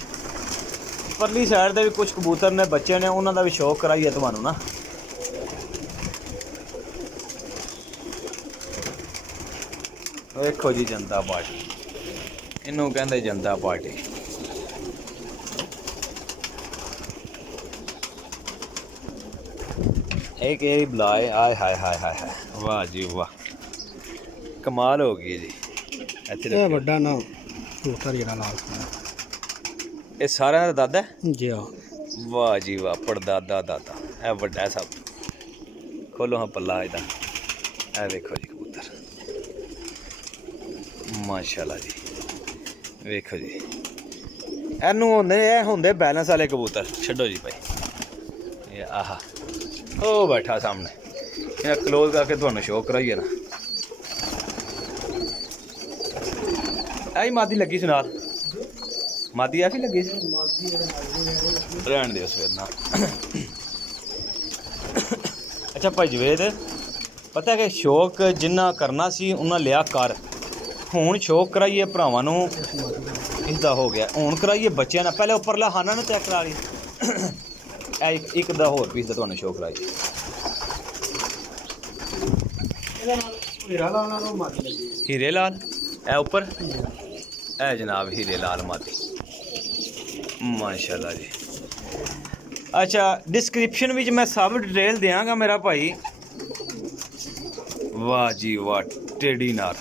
ਪਰਲੀ ਸਾਈਡ ਦੇ ਵੀ ਕੁਝ ਕਬੂਤਰ ਨੇ ਬੱਚੇ ਨੇ, ਉਹਨਾਂ ਦਾ ਵੀ ਸ਼ੌਕ ਕਰਾਈਏ ਤੁਹਾਨੂੰ ਨਾ। ਵੇਖੋ ਜੀ ਜਨਤਾ ਪਾਰਟੀ, ਇਹਨੂੰ ਕਹਿੰਦੇ ਜਨਤਾ ਪਾਰਟੀ। एक एरी बुलाए आए हाय हाय हाय हाय, वाह जी वाह, कमाल हो गई जी। ਇਹ ਵੱਡਾ ਨਾ ਕਬੂਤਰ ਜਿਹੜਾ ਲਾਲ ਇਹ ਸਾਰਿਆਂ ਦਾ ਦਾਦਾ ਹੈ ਜੀ। ਹਾਂ ਵਾਹ ਜੀ ਵਾਹ, ਪੜਦਾਦਾ ਦਾਦਾ। ਇਹ ਵੱਡਾ ਸਭ। ਖੋਲੋ ਹਾਂ ਪੱਲਾ ਇਹਦਾ। ਇਹ ਵੇਖੋ ਜੀ ਕਬੂਤਰ ਮਾਸ਼ਾਅੱਲਾ ਜੀ। ਵੇਖੋ ਜੀ ਇਹਨੂੰ ਹੁੰਦੇ ਬੈਲੈਂਸ ਵਾਲੇ ਕਬੂਤਰ। ਛੱਡੋ ਜੀ ਭਾਈ। ਇਹ ਆਹਾ ਉਹ ਬੈਠਾ ਸਾਹਮਣੇ, ਇਹ ਕਲੋਜ਼ ਕਰਕੇ ਤੁਹਾਨੂੰ ਸ਼ੋਅ ਕਰਾਈਏ ਨਾ। ਆਈ ਮਾਦੀ ਲੱਗੀ ਸੀ ਨਾਲ, ਮਾਦੀ ਆ ਵੀ ਲੱਗੀ ਸੀ। ਰਹਿਣ ਦਿਓ ਸਵੇਰ ਨਾਲ। ਅੱਛਾ ਭਾਈ ਜਵੇਦ, ਪਤਾ ਕਿ ਸ਼ੌਕ ਜਿੰਨਾ ਕਰਨਾ ਸੀ ਉਹਨਾਂ ਲਿਆ ਕਰ। ਹੁਣ ਸ਼ੌਕ ਕਰਾਈਏ ਭਰਾਵਾਂ ਨੂੰ, ਇਸਦਾ ਹੋ ਗਿਆ। ਹੁਣ ਕਰਾਈਏ ਬੱਚਿਆਂ ਨਾਲ। ਪਹਿਲੇ ਉੱਪਰਲਾ ਹਾਨਾ ਨੂੰ ਚੈੱਕ ਕਰਾ ਲਈ। ਇਹ ਇੱਕ ਦਾ ਹੋਰ ਪੀਸ ਦਾ ਤੁਹਾਨੂੰ ਸ਼ੌਕ ਕਰਾਈ। ਹੀਰਾ ਲਾਲ ਨਾਲ ਮਾਦੀ ਲੱਗੀ। ਹੀਰੇ ਲਾਲ ਇਹ ਉੱਪਰ, ਇਹ ਜਨਾਬ ਹੀਰੇ ਲਾਲ ਮਾਦੀ ਮਾਸ਼ਾਅੱਲਾ ਜੀ। ਅੱਛਾ ਡਿਸਕ੍ਰਿਪਸ਼ਨ ਵਿੱਚ ਮੈਂ ਸਭ ਡਿਟੇਲ ਦਿਆਂਗਾ ਮੇਰਾ ਭਾਈ। ਵਾਹ ਜੀ ਵਾਹ, ਟੇਡੀ ਨਾਲ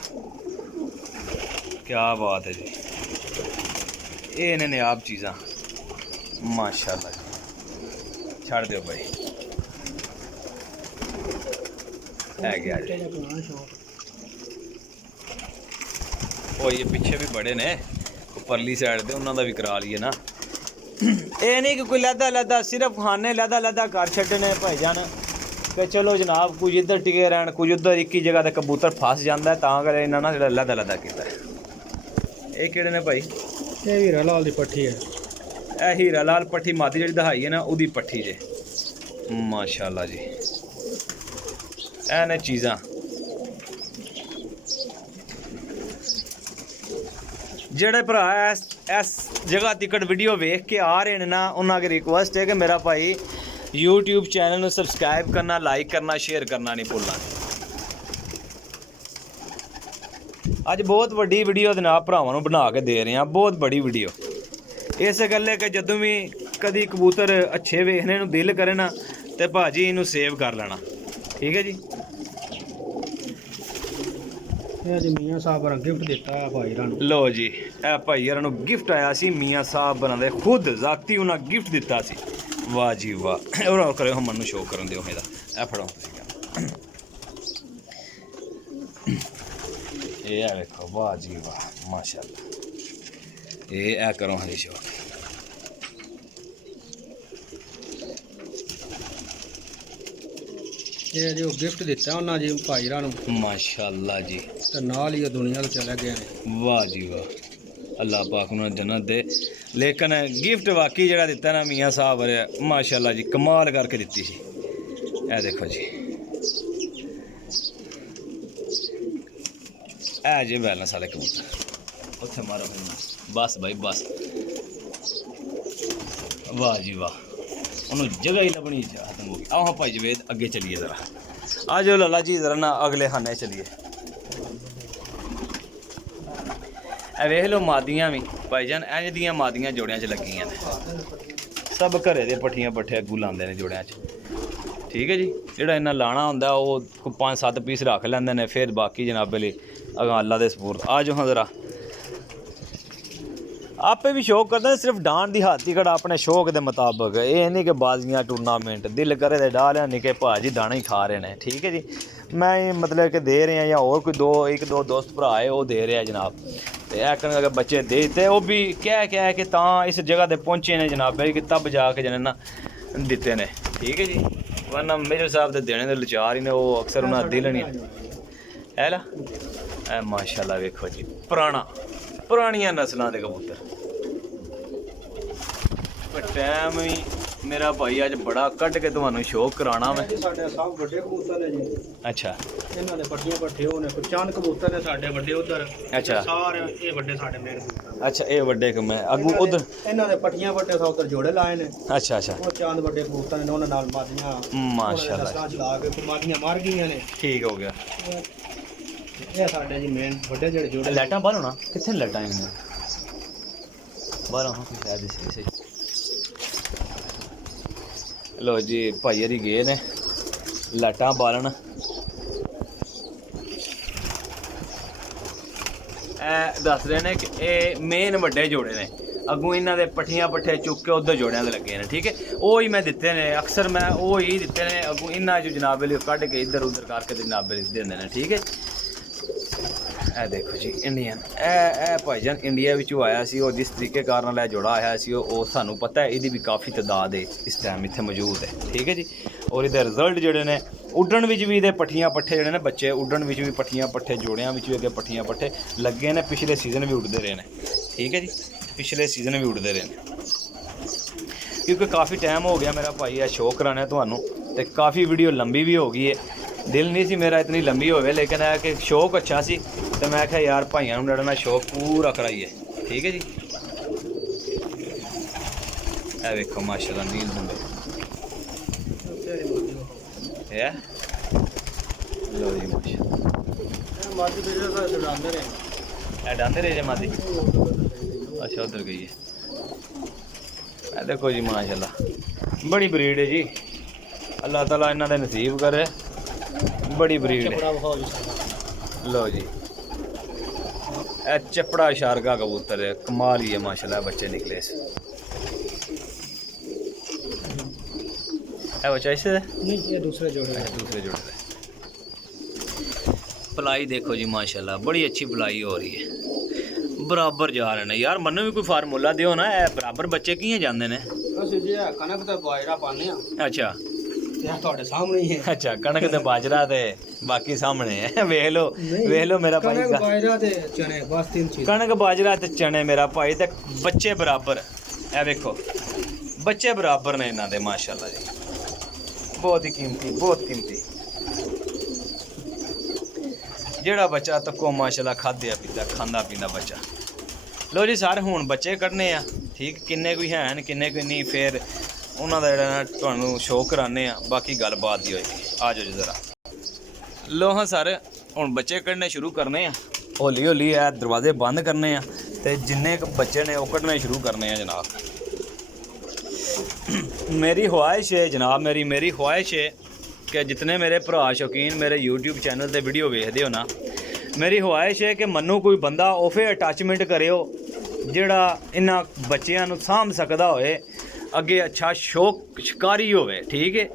क्या बात है जी। ये ने नायाब चीज़ा माशाल्लाह जी। छाड़ दो भाई, है गया जी। ਉਹ ਇਹ ਪਿੱਛੇ ਵੀ ਬੜੇ ਨੇ ਉੱਪਰਲੀ ਸਾਈਡ ਤੇ, ਉਹਨਾਂ ਦਾ ਵੀ ਕਰਾ ਲਈਏ ਨਾ। ਇਹ ਨਹੀਂ ਕਿ ਕੋਈ ਲਹਿਦਾ ਸਿਰਫ ਖਾਨੇ ਲਹਿਦਾ ਕਰ ਛੱਡਣੇ ਭਾਈ ਜਾਨ ਕਿ ਚਲੋ ਜਨਾਬ ਕੁਝ ਇੱਧਰ ਟਿਕੇ ਰਹਿਣ, ਕੁਝ ਉੱਧਰ। ਇੱਕ ਹੀ ਜਗ੍ਹਾ ਤੇ ਕਬੂਤਰ ਫਸ ਜਾਂਦਾ ਤਾਂ ਕਰ ਇਹਨਾਂ ਨਾਲ ਜਿਹੜਾ ਲਹਿਦਾ ਕੀਤਾ। ਇਹ ਕਿਹੜੇ ਨੇ ਭਾਈ? ਇਹ ਹੀਰਾ ਲਾਲ ਦੀ ਪੱਠੀ ਹੈ। ਇਹ ਹੀਰਾ ਲਾਲ ਪੱਠੀ ਮਾਦੀ ਜਿਹੜੀ ਦਿਖਾਈ ਹੈ ਨਾ, ਉਹਦੀ ਪੱਠੀ ਜੇ ਮਾਸ਼ਾਅੱਲਾ ਜੀ। ਇਹ ਨੇ ਚੀਜ਼ਾਂ ਜਿਹੜੇ ਭਰਾ ਇਸ ਜਗ੍ਹਾ ਤੱਕ ਵੀਡੀਓ ਵੇਖ ਕੇ ਆ ਰਹੇ ਨੇ ਨਾ, ਉਹਨਾਂ ਅੱਗੇ ਰਿਕੁਐਸਟ ਹੈ ਕਿ ਮੇਰਾ ਭਾਈ YouTube ਚੈਨਲ ਨੂੰ ਸਬਸਕ੍ਰਾਈਬ ਕਰਨਾ, ਲਾਈਕ ਕਰਨਾ, ਸ਼ੇਅਰ ਕਰਨਾ ਨਹੀਂ ਭੁੱਲਣਾ। ਅੱਜ ਬਹੁਤ ਵੱਡੀ ਵੀਡੀਓ ਜਨਾਬ ਭਰਾਵਾਂ ਨੂੰ ਬਣਾ ਕੇ ਦੇ ਰਹੇ ਹਾਂ, ਬਹੁਤ ਬੜੀ ਵੀਡੀਓ। ਇਸ ਗੱਲ ਹੈ ਕਿ ਜਦੋਂ ਵੀ ਕਦੀ ਕਬੂਤਰ ਅੱਛੇ ਵੇਖਣੇ ਨੂੰ ਦਿਲ ਕਰੇ ਨਾ ਤੇ ਭਾਜੀ ਇਹਨੂੰ ਸੇਵ ਕਰ ਲੈਣਾ, ਠੀਕ ਹੈ ਜੀ। ਇਹ ਜੀ ਮੀਆਂ ਸਾਹਿਬ ਨੇ ਗਿਫਟ ਦਿੱਤਾ ਹੈ ਭਾਈ ਰਾਂ ਨੂੰ। ਲੋ ਜੀ, ਇਹ ਭਾਈ ਹਰਾਂ ਨੂੰ ਗਿਫਟ ਆਇਆ ਸੀ, ਮੀਆਂ ਸਾਹਿਬ ਬਣਾਉਂਦੇ ਖੁਦ ਜ਼ਾਤੀ ਉਹਨਾਂ ਗਿਫਟ ਦਿੱਤਾ ਸੀ। ਵਾਹ ਜੀ ਵਾਹ, ਉਹ ਕਰੇ ਹਮ ਨੂੰ ਸ਼ੋਅ ਕਰਨ ਦਿਓ ਇਹਦਾ। ਇਹ ਫੜੋ ਤੁਸੀਂ, ਇਹ ਆ ਵੇਖੋ, ਵਾਹ ਜੀ ਵਾਹ, ਮਾਸ਼ਾਅੱਲਾ। ਇਹ ਕਰੋ ਹਰੀ ਸ਼ੋਅ। ਇਹ ਜੋ ਗਿਫਟ ਦਿੱਤਾ ਉਹਨਾਂ ਜੀ ਭਾਈ ਰਾਂ ਨੂੰ, ਮਾਸ਼ਾਅੱਲਾ ਜੀ। ਤੇ ਨਾਲ ਹੀ ਉਹ ਦੁਨੀਆ ਤੋਂ ਚਲੇ ਗਏ ਨੇ। ਵਾਹ ਜੀ ਵਾਹ, ਅੱਲਾਹ ਪਾਕ ਉਹਨਾਂ ਜन्नत ਦੇ। ਲੇਕਿਨ ਗਿਫਟ ਵਾਕਈ ਜਿਹੜਾ ਦਿੱਤਾ ਨਾ ਮੀਆਂ ਸਾਹਿਬ ਨੇ, ਮਾਸ਼ਾਅੱਲਾ ਜੀ, ਕਮਾਲ ਕਰਕੇ ਦਿੱਤੀ ਸੀ। ਇਹ ਦੇਖੋ ਜੀ, ਇਹ ਜੇ ਬੈਲੈਂਸ ਵਾਲੇ ਕਬੂਤਰ ਉੱਥੇ ਮਾਰੋ ਬਸ ਭਾਈ ਬਸ। ਵਾਹ ਜੀ ਵਾਹ, ਉਹਨੂੰ ਜਗ੍ਹਾ ਹੀ ਲੱਭਣੀ ਖਤਮ ਹੋ ਗਈ। ਆਓ ਭਾਈ ਜਵੇਦ ਅੱਗੇ ਚਲੀਏ ਜ਼ਰਾ, ਆ ਜਾਓ ਲਾਲਾ ਜੀ ਜ਼ਰਾ ਨਾ ਅਗਲੇ ਖਾਨੇ ਚਲੀਏ। ਇਹ ਵੇਖ ਲਓ ਮਾਦੀਆਂ ਵੀ ਭਾਈਜਾਨ ਇੰਜ ਦੀਆਂ ਮਾਦੀਆਂ ਜੋੜਿਆਂ 'ਚ ਲੱਗੀਆਂ ਨੇ। ਸਭ ਘਰੇ ਦੇ ਪੱਠੀਆਂ ਪੱਠੇ ਅੱਗੂ ਲਾਉਂਦੇ ਨੇ ਜੋੜਿਆਂ 'ਚ, ਠੀਕ ਹੈ ਜੀ। ਜਿਹੜਾ ਇਹਨਾਂ ਲਾਣਾ ਹੁੰਦਾ ਉਹ 5-7 ਪੀਸ ਰੱਖ ਲੈਂਦੇ ਨੇ, ਫਿਰ ਬਾਕੀ ਜਨਾਬੇ ਲਈ ਅਗਾਂ ਅੱਲਾ ਦੇ ਸਪੁਰਦ। ਆ ਜਾਓ ਹਾਂ ਜ਼ਰਾ, ਆਪੇ ਵੀ ਸ਼ੌਕ ਕਰਦੇ ਨੇ, ਸਿਰਫ ਡਾਂਡ ਦੀ ਹਾਥੀ ਕੜਾ ਆਪਣੇ ਸ਼ੌਕ ਦੇ ਮੁਤਾਬਕ। ਇਹ ਨਹੀਂ ਕਿ ਬਾਜ਼ੀਆਂ ਟੂਰਨਾਮੈਂਟ ਦਿਲ ਕਰੇ ਤੇ ਡਾਹ ਲਿਆ, ਨਹੀਂ ਕਿ ਭਾਜੀ ਦਾਣਾ ਹੀ ਖਾ ਰਹੇ ਨੇ, ਠੀਕ ਹੈ ਜੀ। ਮੈਂ ਮਤਲਬ ਕਿ ਦੇ ਰਿਹਾ ਜਾਂ ਹੋਰ ਕੋਈ ਇੱਕ ਦੋ ਦੋਸਤ ਭਰਾ ਹੈ ਉਹ ਦੇ ਰਿਹਾ ਜਨਾਬ। ਤੇ ਇਹ ਕਰਨ ਅਗਰ ਬੱਚੇ ਦੇ ਦਿੱਤੇ, ਉਹ ਵੀ ਕਹਿ ਕੇ ਤਾਂ ਇਸ ਜਗ੍ਹਾ ਤੇ ਪਹੁੰਚੇ ਨੇ ਜਨਾਬ, ਕਿ ਤਬ ਜਾ ਕੇ ਜਨੇ ਨਾ ਦਿੱਤੇ ਨੇ, ਠੀਕ ਹੈ ਜੀ। ਵਰਨਾ ਮੇਜਰ ਸਾਹਿਬ ਦੇ ਦੇਣੇ ਦੇ ਲਾਚਾਰ ਹੀ ਨੇ, ਉਹ ਅਕਸਰ ਉਹਨਾਂ ਦਾ ਦਿਲ ਨਹੀਂ ਹੈ ਲਾ। ਇਹ ਮਾਸ਼ਾਅੱਲਾ ਵੇਖੋ ਜੀ, ਪੁਰਾਣੀਆਂ ਨਸਲਾਂ ਦੇ ਕਬੂਤਰ। ਪਰ ਟਾਈਮ ਵੀ ਮੇਰਾ ਭਾਈ ਅੱਜ ਬੜਾ ਕੱਢ ਕੇ ਤੁਹਾਨੂੰ ਸ਼ੌਕ ਕਰਾਉਣਾ ਮੈਂ। ਸਾਡੇ ਸਭ ਵੱਡੇ ਕਬੂਤਰ ਨੇ ਜੀ। ਅੱਛਾ, ਇਹਨਾਂ ਦੇ ਪੱਟੀਆਂ ਪੱਠੇ ਉਹ ਨੇ, ਚੰਦ ਕਬੂਤਰ ਨੇ ਸਾਡੇ ਵੱਡੇ ਉਧਰ। ਅੱਛਾ, ਸਾਰੇ ਇਹ ਵੱਡੇ ਸਾਡੇ ਮੇਨ ਕਬੂਤਰ। ਅੱਛਾ, ਇਹ ਵੱਡੇ ਕਮ ਹੈ ਅੱਗੂ ਉਧਰ। ਇਹਨਾਂ ਦੇ ਪੱਟੀਆਂ ਪੱਟੇ ਸਾ ਉਧਰ ਜੋੜੇ ਲਾਏ ਨੇ। ਅੱਛਾ ਅੱਛਾ, ਉਹ ਚੰਦ ਵੱਡੇ ਕਬੂਤਰ ਨੇ, ਉਹਨਾਂ ਨਾਲ ਮਾਦੀਆਂ ਮਾਸ਼ਾਅੱਲਾ ਚਲਾ ਕੇ ਮਾਦੀਆਂ ਮਰ ਗਈਆਂ ਨੇ। ਠੀਕ ਹੋ ਗਿਆ। ਇਹ ਸਾਡੇ ਜੀ ਮੇਨ ਵੱਡੇ ਜਿਹੜੇ ਜੋੜੇ। ਲਾਈਟਾਂ ਬਾਹਰ ਹੋਣਾ, ਕਿੱਥੇ ਲਾਈਟਾਂ ਆਈਆਂ ਬਾਹਰ? ਹਾਂ ਕੋਈ ਸ਼ਾਇਦ ਸਹੀ। ਲੋ ਜੀ, ਭਾਈ ਹਰੀ ਗਏ ਨੇ ਲਾਈਟਾਂ ਬਾਲਣ। ਇਹ ਦੱਸ ਰਹੇ ਨੇ ਕਿ ਇਹ ਮੇਨ ਵੱਡੇ ਜੋੜੇ ਨੇ, ਅੱਗੋਂ ਇਹਨਾਂ ਦੇ ਪੱਠੀਆਂ ਪੱਠੇ ਚੁੱਕ ਕੇ ਉਧਰ ਜੋੜਿਆਂ ਦੇ ਲੱਗੇ ਨੇ, ਠੀਕ ਹੈ। ਉਹ ਹੀ ਮੈਂ ਦਿੱਤੇ ਨੇ, ਅਕਸਰ ਮੈਂ ਉਹ ਹੀ ਦਿੱਤੇ ਨੇ। ਅੱਗੋਂ ਇਹਨਾਂ ਜੋ ਜਨਾਬ ਲਈ ਕੱਢ ਕੇ ਇੱਧਰ ਉੱਧਰ ਕਰਕੇ ਤੇ ਜਨਾਬ ਲਈ ਦਿੰਦੇ ਨੇ, ਠੀਕ ਹੈ। ਇਹ ਦੇਖੋ ਜੀ ਇੰਡੀਅਨ, ਇਹ ਭਾਈਜਾਨ ਇੰਡੀਆ ਵਿੱਚੋਂ ਆਇਆ ਸੀ। ਉਹ ਜਿਸ ਤਰੀਕੇ ਕਾਰਨ ਨਾਲ ਇਹ ਜੋੜਾ ਆਇਆ ਸੀ, ਉਹ ਸਾਨੂੰ ਪਤਾ ਹੈ ਇਹਦੀ ਵੀ ਕਾਫੀ ਤਾਦਾਦ ਹੈ ਇਸ ਟਾਈਮ ਇੱਥੇ ਮੌਜੂਦ ਹੈ, ਠੀਕ ਹੈ ਜੀ। ਔਰ ਇਹਦੇ ਰਿਜ਼ਲਟ ਜਿਹੜੇ ਨੇ, ਉੱਡਣ ਵਿੱਚ ਵੀ ਇਹਦੇ ਪੱਠੀਆਂ ਪੱਠੇ ਜਿਹੜੇ ਨੇ, ਬੱਚੇ ਉੱਡਣ ਵਿੱਚ ਵੀ ਪੱਠੀਆਂ ਪੱਠੇ, ਜੋੜਿਆਂ ਵਿੱਚ ਵੀ ਅੱਗੇ ਪੱਠੀਆਂ ਪੱਠੇ ਲੱਗੇ ਨੇ। ਪਿਛਲੇ ਸੀਜ਼ਨ ਵੀ ਉੱਡਦੇ ਰਹੇ ਨੇ, ਠੀਕ ਹੈ ਜੀ, ਪਿਛਲੇ ਸੀਜ਼ਨ ਵੀ ਉੱਡਦੇ ਰਹੇ ਨੇ। ਕਿਉਂਕਿ ਕਾਫੀ ਟਾਈਮ ਹੋ ਗਿਆ ਮੇਰਾ ਭਾਈ ਇਹ ਸ਼ੋਅ ਕਰਾਉਣਾ ਤੁਹਾਨੂੰ, ਤੇ ਕਾਫੀ ਵੀਡੀਓ ਲੰਬੀ ਵੀ ਹੋ ਗਈ ਹੈ। ਦਿਲ ਨਹੀਂ ਸੀ ਮੇਰਾ ਇਤਨੀ ਲੰਬੀ ਹੋਵੇ, ਲੇਕਿਨ ਇਹ ਕਿ ਸ਼ੌਕ ਅੱਛਾ ਸੀ ਤੇ ਮੈਂ ਕਿਹਾ ਯਾਰ ਭਾਈਆਂ ਨੂੰ ਲੜਨਾ ਸ਼ੌਕ ਪੂਰਾ ਕਰਾਈਏ, ਠੀਕ ਹੈ ਜੀ। ਇਹ ਵੇਖੋ ਮਾਸ਼ਾਅੱਲਾ ਨੀਲ ਹੁੰਦੇ ਹੈ। ਲੋ ਜੀ ਮਾਸ਼ਾਅੱਲਾ, ਮਾਦੀ ਬੇਜਾ ਸਾਰੇ ਡਾਂਦੇ ਨੇ। ਇਹ ਡਾਂਦੇ ਰਹੇ ਜੇ ਮਾਦੀ। ਅੱਛਾ, ਉਧਰ ਗਈ ਹੈ। ਇਹ ਦੇਖੋ ਜੀ ਮਾਸ਼ਾਅੱਲਾ, ਬੜੀ ਬਰੀਡ ਹੈ ਜੀ, ਅੱਲਾਹ ਤਾਲਾ ਇਹਨਾਂ ਦੇ ਨਸੀਬ ਕਰੇ, ਬੜੀ ਬਰੀਡ ਹੈ। लो जी, चपड़ा शारगा कबूतर है, कमाल ही है माशाल्लाह, बच्चे निकले से। है बच्चा इससे नहीं, ये दूसरे जोड़े हैं। दूसरे जोड़े है। पलाई देखो जी माशाल्लाह, बड़ी अच्छी पलाई हो रही है, बराबर जा रहे हैं यार। मनु भी कोई फार्मूला दियो ना, बराबर बच्चे किए जाते हैं। कनक तो बाजरा पाने। अच्छा, ਤੁਹਾਡੇ ਸਾਹਮਣੇ ਹੀ ਹੈ। अच्छा, कणक ते बाजरा ते बाकी सामने है। वेख लो मेरा भाई, कनक बाजरा ते चने, बस तीन चीज। कणक बाजरा ते चने मेरा भाई, ते बच्चे बराबर। ए देखो बच्चे बराबर ने इन्हां दे माशाल्लाह जी, बहुत ही कीमती, बहुत कीमती। जेड़ा बच्चा तको माशाल्लाह खाद्या पीता खांदा पींदा बच्चा, ਲੋ ਜੀ ਸਰ ਹੁਣ ਬੱਚੇ ਕੱਢਨੇ ਆ ਠੀਕ, ਕਿੰਨੇ ਕੋਈ ਹਨ ਕਿੰਨੇ ਕੋਈ ਨਹੀਂ, ਫਿਰ ਉਹਨਾਂ ਦਾ ਜਿਹੜਾ ਨਾ ਤੁਹਾਨੂੰ ਸ਼ੋਅ ਕਰਾਉਂਦੇ ਆ, ਬਾਕੀ ਗੱਲਬਾਤ ਦੀ ਹੋਏਗੀ। ਆ ਜਾਓ ਜੀ ਜ਼ਰਾ। ਲੋ ਹਾਂ ਸਰ ਹੁਣ ਬੱਚੇ ਕੱਢਣੇ ਸ਼ੁਰੂ ਕਰਨੇ ਆ, ਹੌਲੀ ਹੌਲੀ ਇਹ ਦਰਵਾਜ਼ੇ ਬੰਦ ਕਰਨੇ ਆ ਤੇ ਜਿੰਨੇ ਕੁ ਬੱਚੇ ਨੇ ਉਹ ਕੱਢਣੇ ਸ਼ੁਰੂ ਕਰਨੇ ਆ ਜਨਾਬ। ਮੇਰੀ ख्वाहिश है जनाब, मेरी ख्वाहिश है कि जितने मेरे भरा शौकीन मेरे YouTube चैनल ते वीडियो वेखदे हो ना, मेरी ख्वाहिश है कि मन्नू कोई बंदा ओफे अटैचमेंट करियो ਜਿਹੜਾ ਇਹਨਾਂ ਬੱਚਿਆਂ ਨੂੰ ਸਾਂਭ ਸਕਦਾ ਹੋਏ, ਅੱਗੇ ਅੱਛਾ ਸ਼ੌਕ ਸ਼ਿਕਾਰੀ ਹੋਵੇ, ਠੀਕ ਹੈ,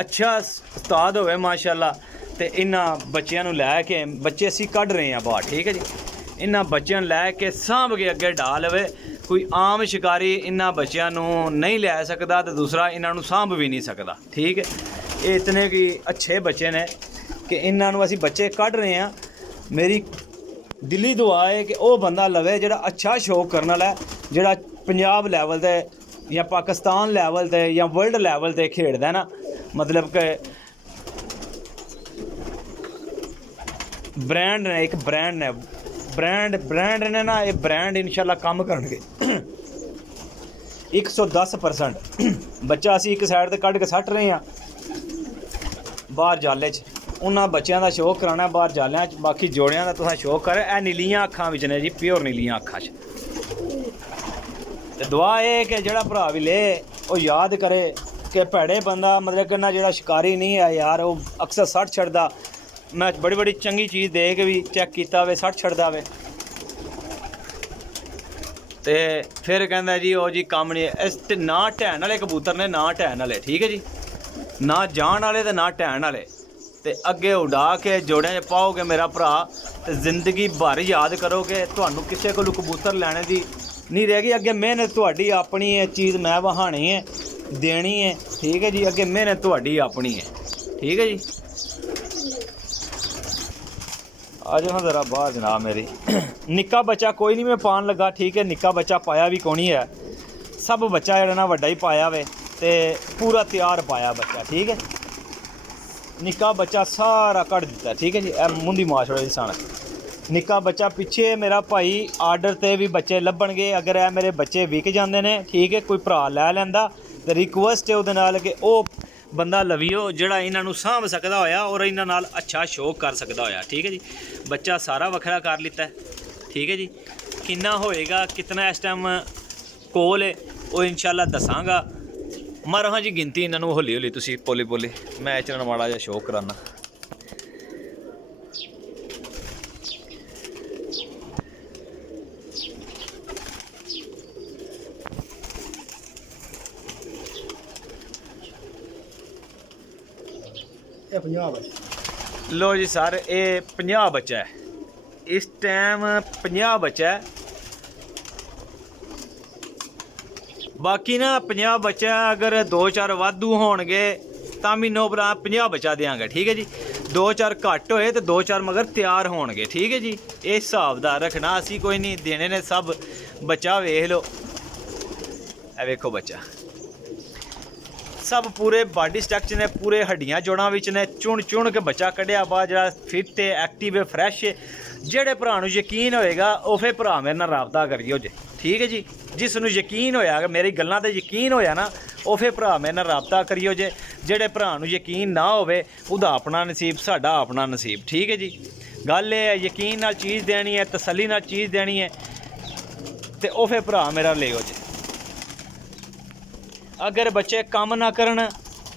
ਅੱਛਾ ਉਸਤਾਦ ਹੋਵੇ ਮਾਸ਼ਾਅੱਲਾ। ਤੇ ਇਹਨਾਂ ਬੱਚਿਆਂ ਨੂੰ ਲੈ ਕੇ ਬੱਚੇ ਅਸੀਂ ਕੱਢ ਰਹੇ ਹਾਂ ਬਾਹਰ, ਠੀਕ ਹੈ ਜੀ। ਇਹਨਾਂ ਬੱਚਿਆਂ ਨੂੰ ਲੈ ਕੇ ਸਾਂਭ ਕੇ ਅੱਗੇ ਢਾ ਲਵੇ। ਕੋਈ ਆਮ ਸ਼ਿਕਾਰੀ ਇਹਨਾਂ ਬੱਚਿਆਂ ਨੂੰ ਨਹੀਂ ਲੈ ਸਕਦਾ ਤੇ ਦੂਸਰਾ ਇਹਨਾਂ ਨੂੰ ਸਾਂਭ ਵੀ ਨਹੀਂ ਸਕਦਾ, ਠੀਕ ਹੈ। ਇਹ ਇਤਨੇ ਕਿ ਅੱਛੇ ਬੱਚੇ ਨੇ ਕਿ ਇਹਨਾਂ ਨੂੰ ਅਸੀਂ ਬੱਚੇ ਕੱਢ ਰਹੇ ਹਾਂ। ਮੇਰੀ ਦਿਲੀ ਦੁਆ ਹੈ ਕਿ ਉਹ ਬੰਦਾ ਲਵੇ ਜਿਹੜਾ ਅੱਛਾ ਸ਼ੌਕ ਕਰਨ ਵਾਲਾ, ਜਿਹੜਾ ਪੰਜਾਬ ਲੈਵਲ ਤੇ ਜਾਂ ਪਾਕਿਸਤਾਨ ਲੈਵਲ ਤੇ ਜਾਂ ਵਰਲਡ ਲੈਵਲ ਤੇ ਖੇਡਦਾ ਨਾ, ਮਤਲਬ ਕਿ ਬ੍ਰਾਂਡ ਨੇ, ਇੱਕ ਬ੍ਰਾਂਡ ਨੇ, ਬ੍ਰਾਂਡ ਨੇ ਨਾ, ਇਹ ਬ੍ਰਾਂਡ ਇਨਸ਼ਾਅੱਲਾ ਕੰਮ ਕਰਨਗੇ 110%। ਬੱਚਾ ਅਸੀਂ ਇੱਕ ਸਾਈਡ ਤੇ ਕੱਢ ਕੇ ਸੱਟ ਰਹੇ ਹਾਂ ਬਾਹਰ ਜਾਲੇ 'ਚ, ਉਹਨਾਂ ਬੱਚਿਆਂ ਦਾ ਸ਼ੌਕ ਕਰਾਉਣਾ ਬਾਹਰ ਜਾਲਿਆਂ 'ਚ। ਬਾਕੀ ਜੋੜਿਆਂ ਦਾ ਤੁਸੀਂ ਸ਼ੌਕ ਕਰ, ਇਹ ਨੀਲੀਆਂ ਅੱਖਾਂ ਵਿੱਚ ਨੇ ਜੀ, ਪਿਓਰ ਨੀਲੀਆਂ ਅੱਖਾਂ 'ਚ। ਤੇ ਦੁਆ ਇਹ ਕਿ ਜਿਹੜਾ ਭਰਾ ਵੀ ਲੇ ਉਹ ਯਾਦ ਕਰੇ ਕਿ ਭੈੜੇ ਬੰਦਾ ਮਤਲਬ ਕਿ ਨਾ ਜਿਹੜਾ ਸ਼ਿਕਾਰੀ ਨਹੀਂ ਹੈ ਯਾਰ, ਉਹ ਅਕਸਰ ਸੱਟ ਛੱਡਦਾ। ਮੈਂ ਬੜੀ ਚੰਗੀ ਚੀਜ਼ ਦੇ ਕੇ ਵੀ ਚੈੱਕ ਕੀਤਾ ਵੇ, ਸੱਟ ਛੱਡਦਾ ਵੇ ਤੇ ਫਿਰ ਕਹਿੰਦਾ ਜੀ ਉਹ ਜੀ ਕੰਮ ਨਹੀਂ। ਇਸ ਤੇ ਨਾ ਢਹਿਣ ਵਾਲੇ ਕਬੂਤਰ ਨੇ, ਨਾ ਢਹਿਣ ਵਾਲੇ, ਠੀਕ ਹੈ ਜੀ, ਨਾ ਜਾਣ ਵਾਲੇ ਤੇ ਨਾ ਢਹਿਣ ਵਾਲੇ। ਤੇ ਅੱਗੇ ਉਡਾ ਕੇ ਜੋੜਿਆਂ 'ਚ ਪਾਓਗੇ ਮੇਰਾ ਭਰਾ, ਤੇ ਜ਼ਿੰਦਗੀ ਭਰ ਯਾਦ ਕਰੋਗੇ। ਤੁਹਾਨੂੰ ਕਿਸੇ ਕੋਲੋਂ ਕਬੂਤਰ ਲੈਣੇ ਦੀ ਨਹੀਂ ਰਹੇਗੀ। ਅੱਗੇ ਮਿਹਨਤ ਤੁਹਾਡੀ ਆਪਣੀ ਹੈ, ਚੀਜ਼ ਮੈਂ ਵਹਾਣੀ ਹੈ, ਦੇਣੀ ਹੈ, ਠੀਕ ਹੈ ਜੀ। ਅੱਗੇ ਮਿਹਨਤ ਤੁਹਾਡੀ ਆਪਣੀ ਹੈ, ਠੀਕ ਹੈ ਜੀ। ਆ ਜਾਓ ਜ਼ਰਾ ਬਾਹਰ ਜਨਾਬ। ਮੇਰੀ ਨਿੱਕਾ ਬੱਚਾ ਕੋਈ ਨਹੀਂ ਮੈਂ ਪਾਉਣ ਲੱਗਾ, ਠੀਕ ਹੈ। ਨਿੱਕਾ ਬੱਚਾ ਪਾਇਆ ਵੀ ਕੋਣੀ ਹੈ, ਸਭ ਬੱਚਾ ਜਿਹੜਾ ਨਾ ਵੱਡਾ ਹੀ ਪਾਇਆ ਵੇ ਤੇ ਪੂਰਾ ਤਿਆਰ ਪਾਇਆ ਬੱਚਾ, ਠੀਕ ਹੈ। ਨਿੱਕਾ ਬੱਚਾ ਸਾਰਾ ਕੱਢ ਦਿੱਤਾ, ਠੀਕ ਹੈ ਜੀ। ਇਹ ਮੁੰਦੀ ਮਾਸ਼ੜਾ ਇਨਸਾਨ ਨਿੱਕਾ ਬੱਚਾ ਪਿੱਛੇ ਮੇਰਾ ਭਾਈ ਆਰਡਰ ਤੇ ਵੀ ਬੱਚੇ ਲੱਭਣਗੇ। ਅਗਰ ਇਹ ਮੇਰੇ ਬੱਚੇ ਵਿਕ ਜਾਂਦੇ ਨੇ, ਠੀਕ ਹੈ, ਕੋਈ ਭਰਾ ਲੈ ਲੈਂਦਾ ਤੇ ਰਿਕੁਐਸਟ ਹੈ ਉਹਦੇ ਨਾਲ ਕਿ ਉਹ ਬੰਦਾ ਲਵਿਓ ਜਿਹੜਾ ਇਹਨਾਂ ਨੂੰ ਸਾਂਭ ਸਕਦਾ ਹੋਇਆ ਔਰ ਇਹਨਾਂ ਨਾਲ ਅੱਛਾ ਸ਼ੌਕ ਕਰ ਸਕਦਾ ਹੋਇਆ, ਠੀਕ ਹੈ ਜੀ। ਬੱਚਾ ਸਾਰਾ ਵੱਖਰਾ ਕਰ ਲਿੱਤਾ, ਠੀਕ ਹੈ ਜੀ। ਕਿੰਨਾ ਹੋਏਗਾ, ਕਿਤਨਾ ਇਸ ਟਾਈਮ ਕੋਲ ਹੈ, ਉਹ ਇਨਸ਼ਾਅੱਲਾ ਦੱਸਾਂਗਾ। ਮਾਰੋ ਹਾਂ ਜੀ ਗਿਣਤੀ ਇਹਨਾਂ ਨੂੰ ਹੌਲੀ ਹੌਲੀ, ਤੁਸੀਂ ਪੋਲੇ ਮੈਂ ਇਹਨਾਂ ਨੂੰ ਮਾੜਾ ਜਿਹਾ ਸ਼ੌਕ ਕਰਾਨਾ। ਇਹ 50 ਬੱਚੇ। ਲੋ ਜੀ ਸਰ ਇਹ 50 ਬੱਚਾ ਹੈ ਇਸ ਟਾਈਮ, 50 ਬੱਚਾ ਹੈ। ਬਾਕੀ ਨਾ 50 ਬੱਚਾ ਅਗਰ 2-4 ਵਾਧੂ ਹੋਣਗੇ ਤਾਂ ਵੀ ਨੋ ਬਰਾ 50 ਬੱਚਾ ਦੇਵਾਂਗੇ, ਠੀਕ ਹੈ ਜੀ। 2-4 ਘੱਟ ਹੋਏ ਤੇ 2-4 ਮਗਰ ਤਿਆਰ ਹੋਣਗੇ, ਠੀਕ ਹੈ ਜੀ। ਇਹ ਹਿਸਾਬ ਦਾ ਰੱਖਣਾ, ਅਸੀਂ ਕੋਈ ਨਹੀਂ ਦੇਣੇ ਨੇ ਸਭ। ਬੱਚਾ ਵੇਖ ਲਓ, ਇਹ ਵੇਖੋ ਬੱਚਾ ਸਭ ਪੂਰੇ ਬਾਡੀ ਸਟਰਕਚਰ ਨੇ, ਪੂਰੇ ਹੱਡੀਆਂ ਜੋੜਾਂ ਵਿੱਚ ਨੇ। ਚੁਣ ਕੇ ਬੱਚਾ ਕੱਢਿਆ ਬਾਅਦ ਜਿਹੜਾ ਫਿੱਟ ਹੈ, ਐਕਟਿਵ ਹੈ, ਫਰੈਸ਼ ਹੈ। ਜਿਹੜੇ ਭਰਾ ਨੂੰ ਯਕੀਨ ਹੋਏਗਾ ਉਹ ਫਿਰ ਭਰਾ ਮੇਰੇ ਨਾਲ ਰਾਬਤਾ ਕਰਿਓ ਜੇ, ਠੀਕ ਹੈ ਜੀ। ਜਿਸ ਨੂੰ ਯਕੀਨ ਹੋਇਆ, ਮੇਰੀ ਗੱਲਾਂ ਤੇ ਯਕੀਨ ਹੋਇਆ ਨਾ, ਉਹ ਫਿਰ ਭਰਾ ਮੇਰੇ ਨਾਲ ਰਾਬਤਾ ਕਰਿਓ ਜੇ। ਜਿਹੜੇ ਭਰਾ ਨੂੰ ਯਕੀਨ ਨਾ ਹੋਵੇ ਉਹਦਾ ਆਪਣਾ ਨਸੀਬ, ਸਾਡਾ ਆਪਣਾ ਨਸੀਬ, ਠੀਕ ਹੈ ਜੀ। ਗੱਲ ਇਹ ਹੈ ਯਕੀਨ ਨਾਲ ਚੀਜ਼ ਦੇਣੀ ਹੈ, ਤਸੱਲੀ ਨਾਲ ਚੀਜ਼ ਦੇਣੀ ਹੈ ਤੇ ਉਹ ਫਿਰ ਭਰਾ ਮੇਰਾ ਲਿਓ ਜੇ। ਅਗਰ ਬੱਚੇ ਕੰਮ ਨਾ ਕਰਨ,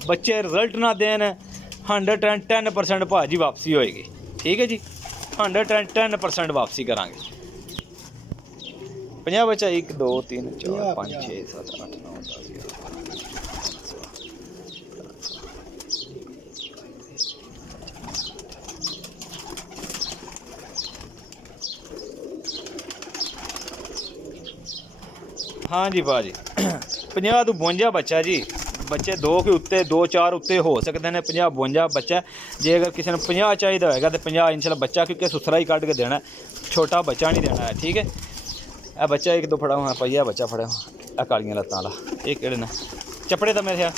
ਬੱਚੇ ਰਿਜ਼ਲਟ ਨਾ ਦੇਣ, 110% ਭਾਜੀ ਵਾਪਸੀ ਹੋਏਗੀ, ਠੀਕ ਹੈ ਜੀ। 110% ਵਾਪਸੀ ਕਰਾਂਗੇ। 50 ਬੱਚਾ 1 2 3 4 5 6 7 8 9 10 हाँ जी भाजी 50 ਤੋਂ 52 ਬੱਚਾ ਜੀ। ਬੱਚੇ 2 ਕੇ ਉੱਤੇ 2-4 ਉੱਤੇ ਹੋ ਸਕਦੇ ਨੇ। 50-52 ਬੱਚਾ। ਜੇ ਅਗਰ ਕਿਸੇ ਨੂੰ 50 ਚਾਹੀਦਾ ਹੋਏਗਾ ਤੇ 50 ਇਨਸ਼ਾਅੱਲਾ ਬੱਚਾ, ਕਿਉਂਕਿ ਸੁਥਰਾ ਹੀ ਕੱਢ ਕੇ ਦੇਣਾ, ਛੋਟਾ ਬੱਚਾ ਨਹੀਂ ਦੇਣਾ ਹੈ, ਠੀਕ ਹੈ। ਇਹ ਬੱਚਾ 1-2 ਫੜਾ ਹੋਣਾ ਪਈਆ ਬੱਚਾ ਫੜਿਆ, ਇਹ ਕਾਲੀਆਂ ਲੱਤਾਂ ਵਾਲਾ। ਇਹ ਕਿਹੜੇ ਨੇ ਚੱਪੜੇ ਤਾਂ ਮੇਰੇ ਆ,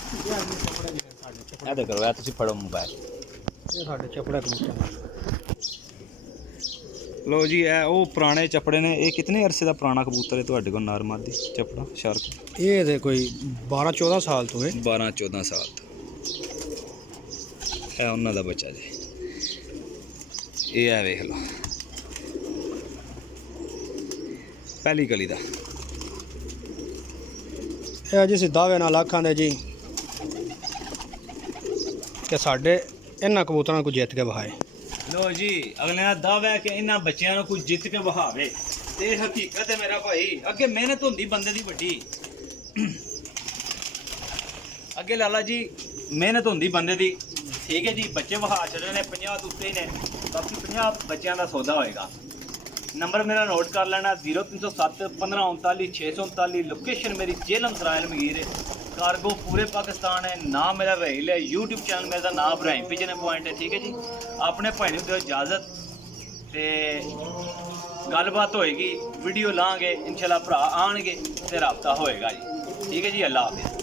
ਇਹ ਦੇ ਕਰੋ, ਇਹ ਤੁਸੀਂ ਫੜੋ ਮੋਬਾਈਲ। ਇਹ ਸਾਡੇ ਚੱਪੜਾ ਕਬੂਤਰ ਲੋ ਜੀ ਇਹ ਉਹ ਪੁਰਾਣੇ ਚੱਪੜੇ ਨੇ। ਇਹ ਕਿਤਨੇ ਅਰਸੇ ਦਾ ਪੁਰਾਣਾ ਕਬੂਤਰ ਹੈ ਤੁਹਾਡੇ ਕੋਲ ਨਾਰਮਾਦੀ ਚੱਪੜਾ ਸ਼ਾਰਕ? ਇਹ ਤੇ ਕੋਈ 12-14 ਸਾਲ ਤੋਂ ਹੈ। 12-14 ਸਾਲ ਤੋਂ। ਇਹ ਉਹਨਾਂ ਦਾ ਬੱਚਾ ਜੀ। ਇਹ ਹੈ ਵੇਖ ਲਓ ਪਹਿਲੀ ਕਲੀ ਦਾ। ਇਹ ਜੀ ਸਿੱਧਾ ਵੇ ਨਾਲ ਆਖਾਂ ਦੇ ਜੀ ਕਿ ਸਾਡੇ ਇਹਨਾਂ ਕਬੂਤਰਾਂ ਨੂੰ ਜਿੱਤ ਕੇ ਵਿਖਾਏ। ਲੋ ਜੀ ਅਗਲੇ ਦਾ ਦਾਅਵਾ ਹੈ ਕਿ ਇਹਨਾਂ ਬੱਚਿਆਂ ਨੂੰ ਕੋਈ ਜਿੱਤ ਕੇ ਵਹਾਵੇ ਤੇ ਹਕੀਕਤ ਹੈ ਮੇਰਾ ਭਾਈ। ਅੱਗੇ ਮਿਹਨਤ ਹੁੰਦੀ ਬੰਦੇ ਦੀ ਵੱਡੀ। ਅੱਗੇ ਲਾਲਾ ਜੀ ਮਿਹਨਤ ਹੁੰਦੀ ਬੰਦੇ ਦੀ, ਠੀਕ ਹੈ ਜੀ। ਬੱਚੇ ਵਹਾ ਛੱਡਣੇ ਨੇ 50 ਤੋਂ ਉੱਤੇ ਹੀ ਨੇ, ਬਾਕੀ 50 ਬੱਚਿਆਂ ਦਾ ਸੌਦਾ ਹੋਏਗਾ। ਨੰਬਰ ਮੇਰਾ ਨੋਟ ਕਰ ਲੈਣਾ 0307 1539 639। ਲੋकेशन मेरी जेलम सरायल मगीर है। कार्गो पूरे पाकिस्तान है। नाम मेरा रहील है। यूट्यूब चैनल मेरा नाम इब्राहिम पिजन पॉइंट है, ठीक है जी। अपने भाई ਨੂੰ ਦਿਓ ਇਜਾਜ਼ਤ ਤੇ ਗੱਲਬਾਤ ਹੋਏਗੀ, ਵੀਡੀਓ ਲਾਂਗੇ ਇਨਸ਼ਾਅੱਲਾ, ਭਰਾ ਆਣਗੇ ਤੇ ਰਾਬਤਾ ਹੋਏਗਾ ਜੀ, ਠੀਕ ਹੈ ਜੀ। ਅੱਲਾ ਹਾਫਿਜ਼।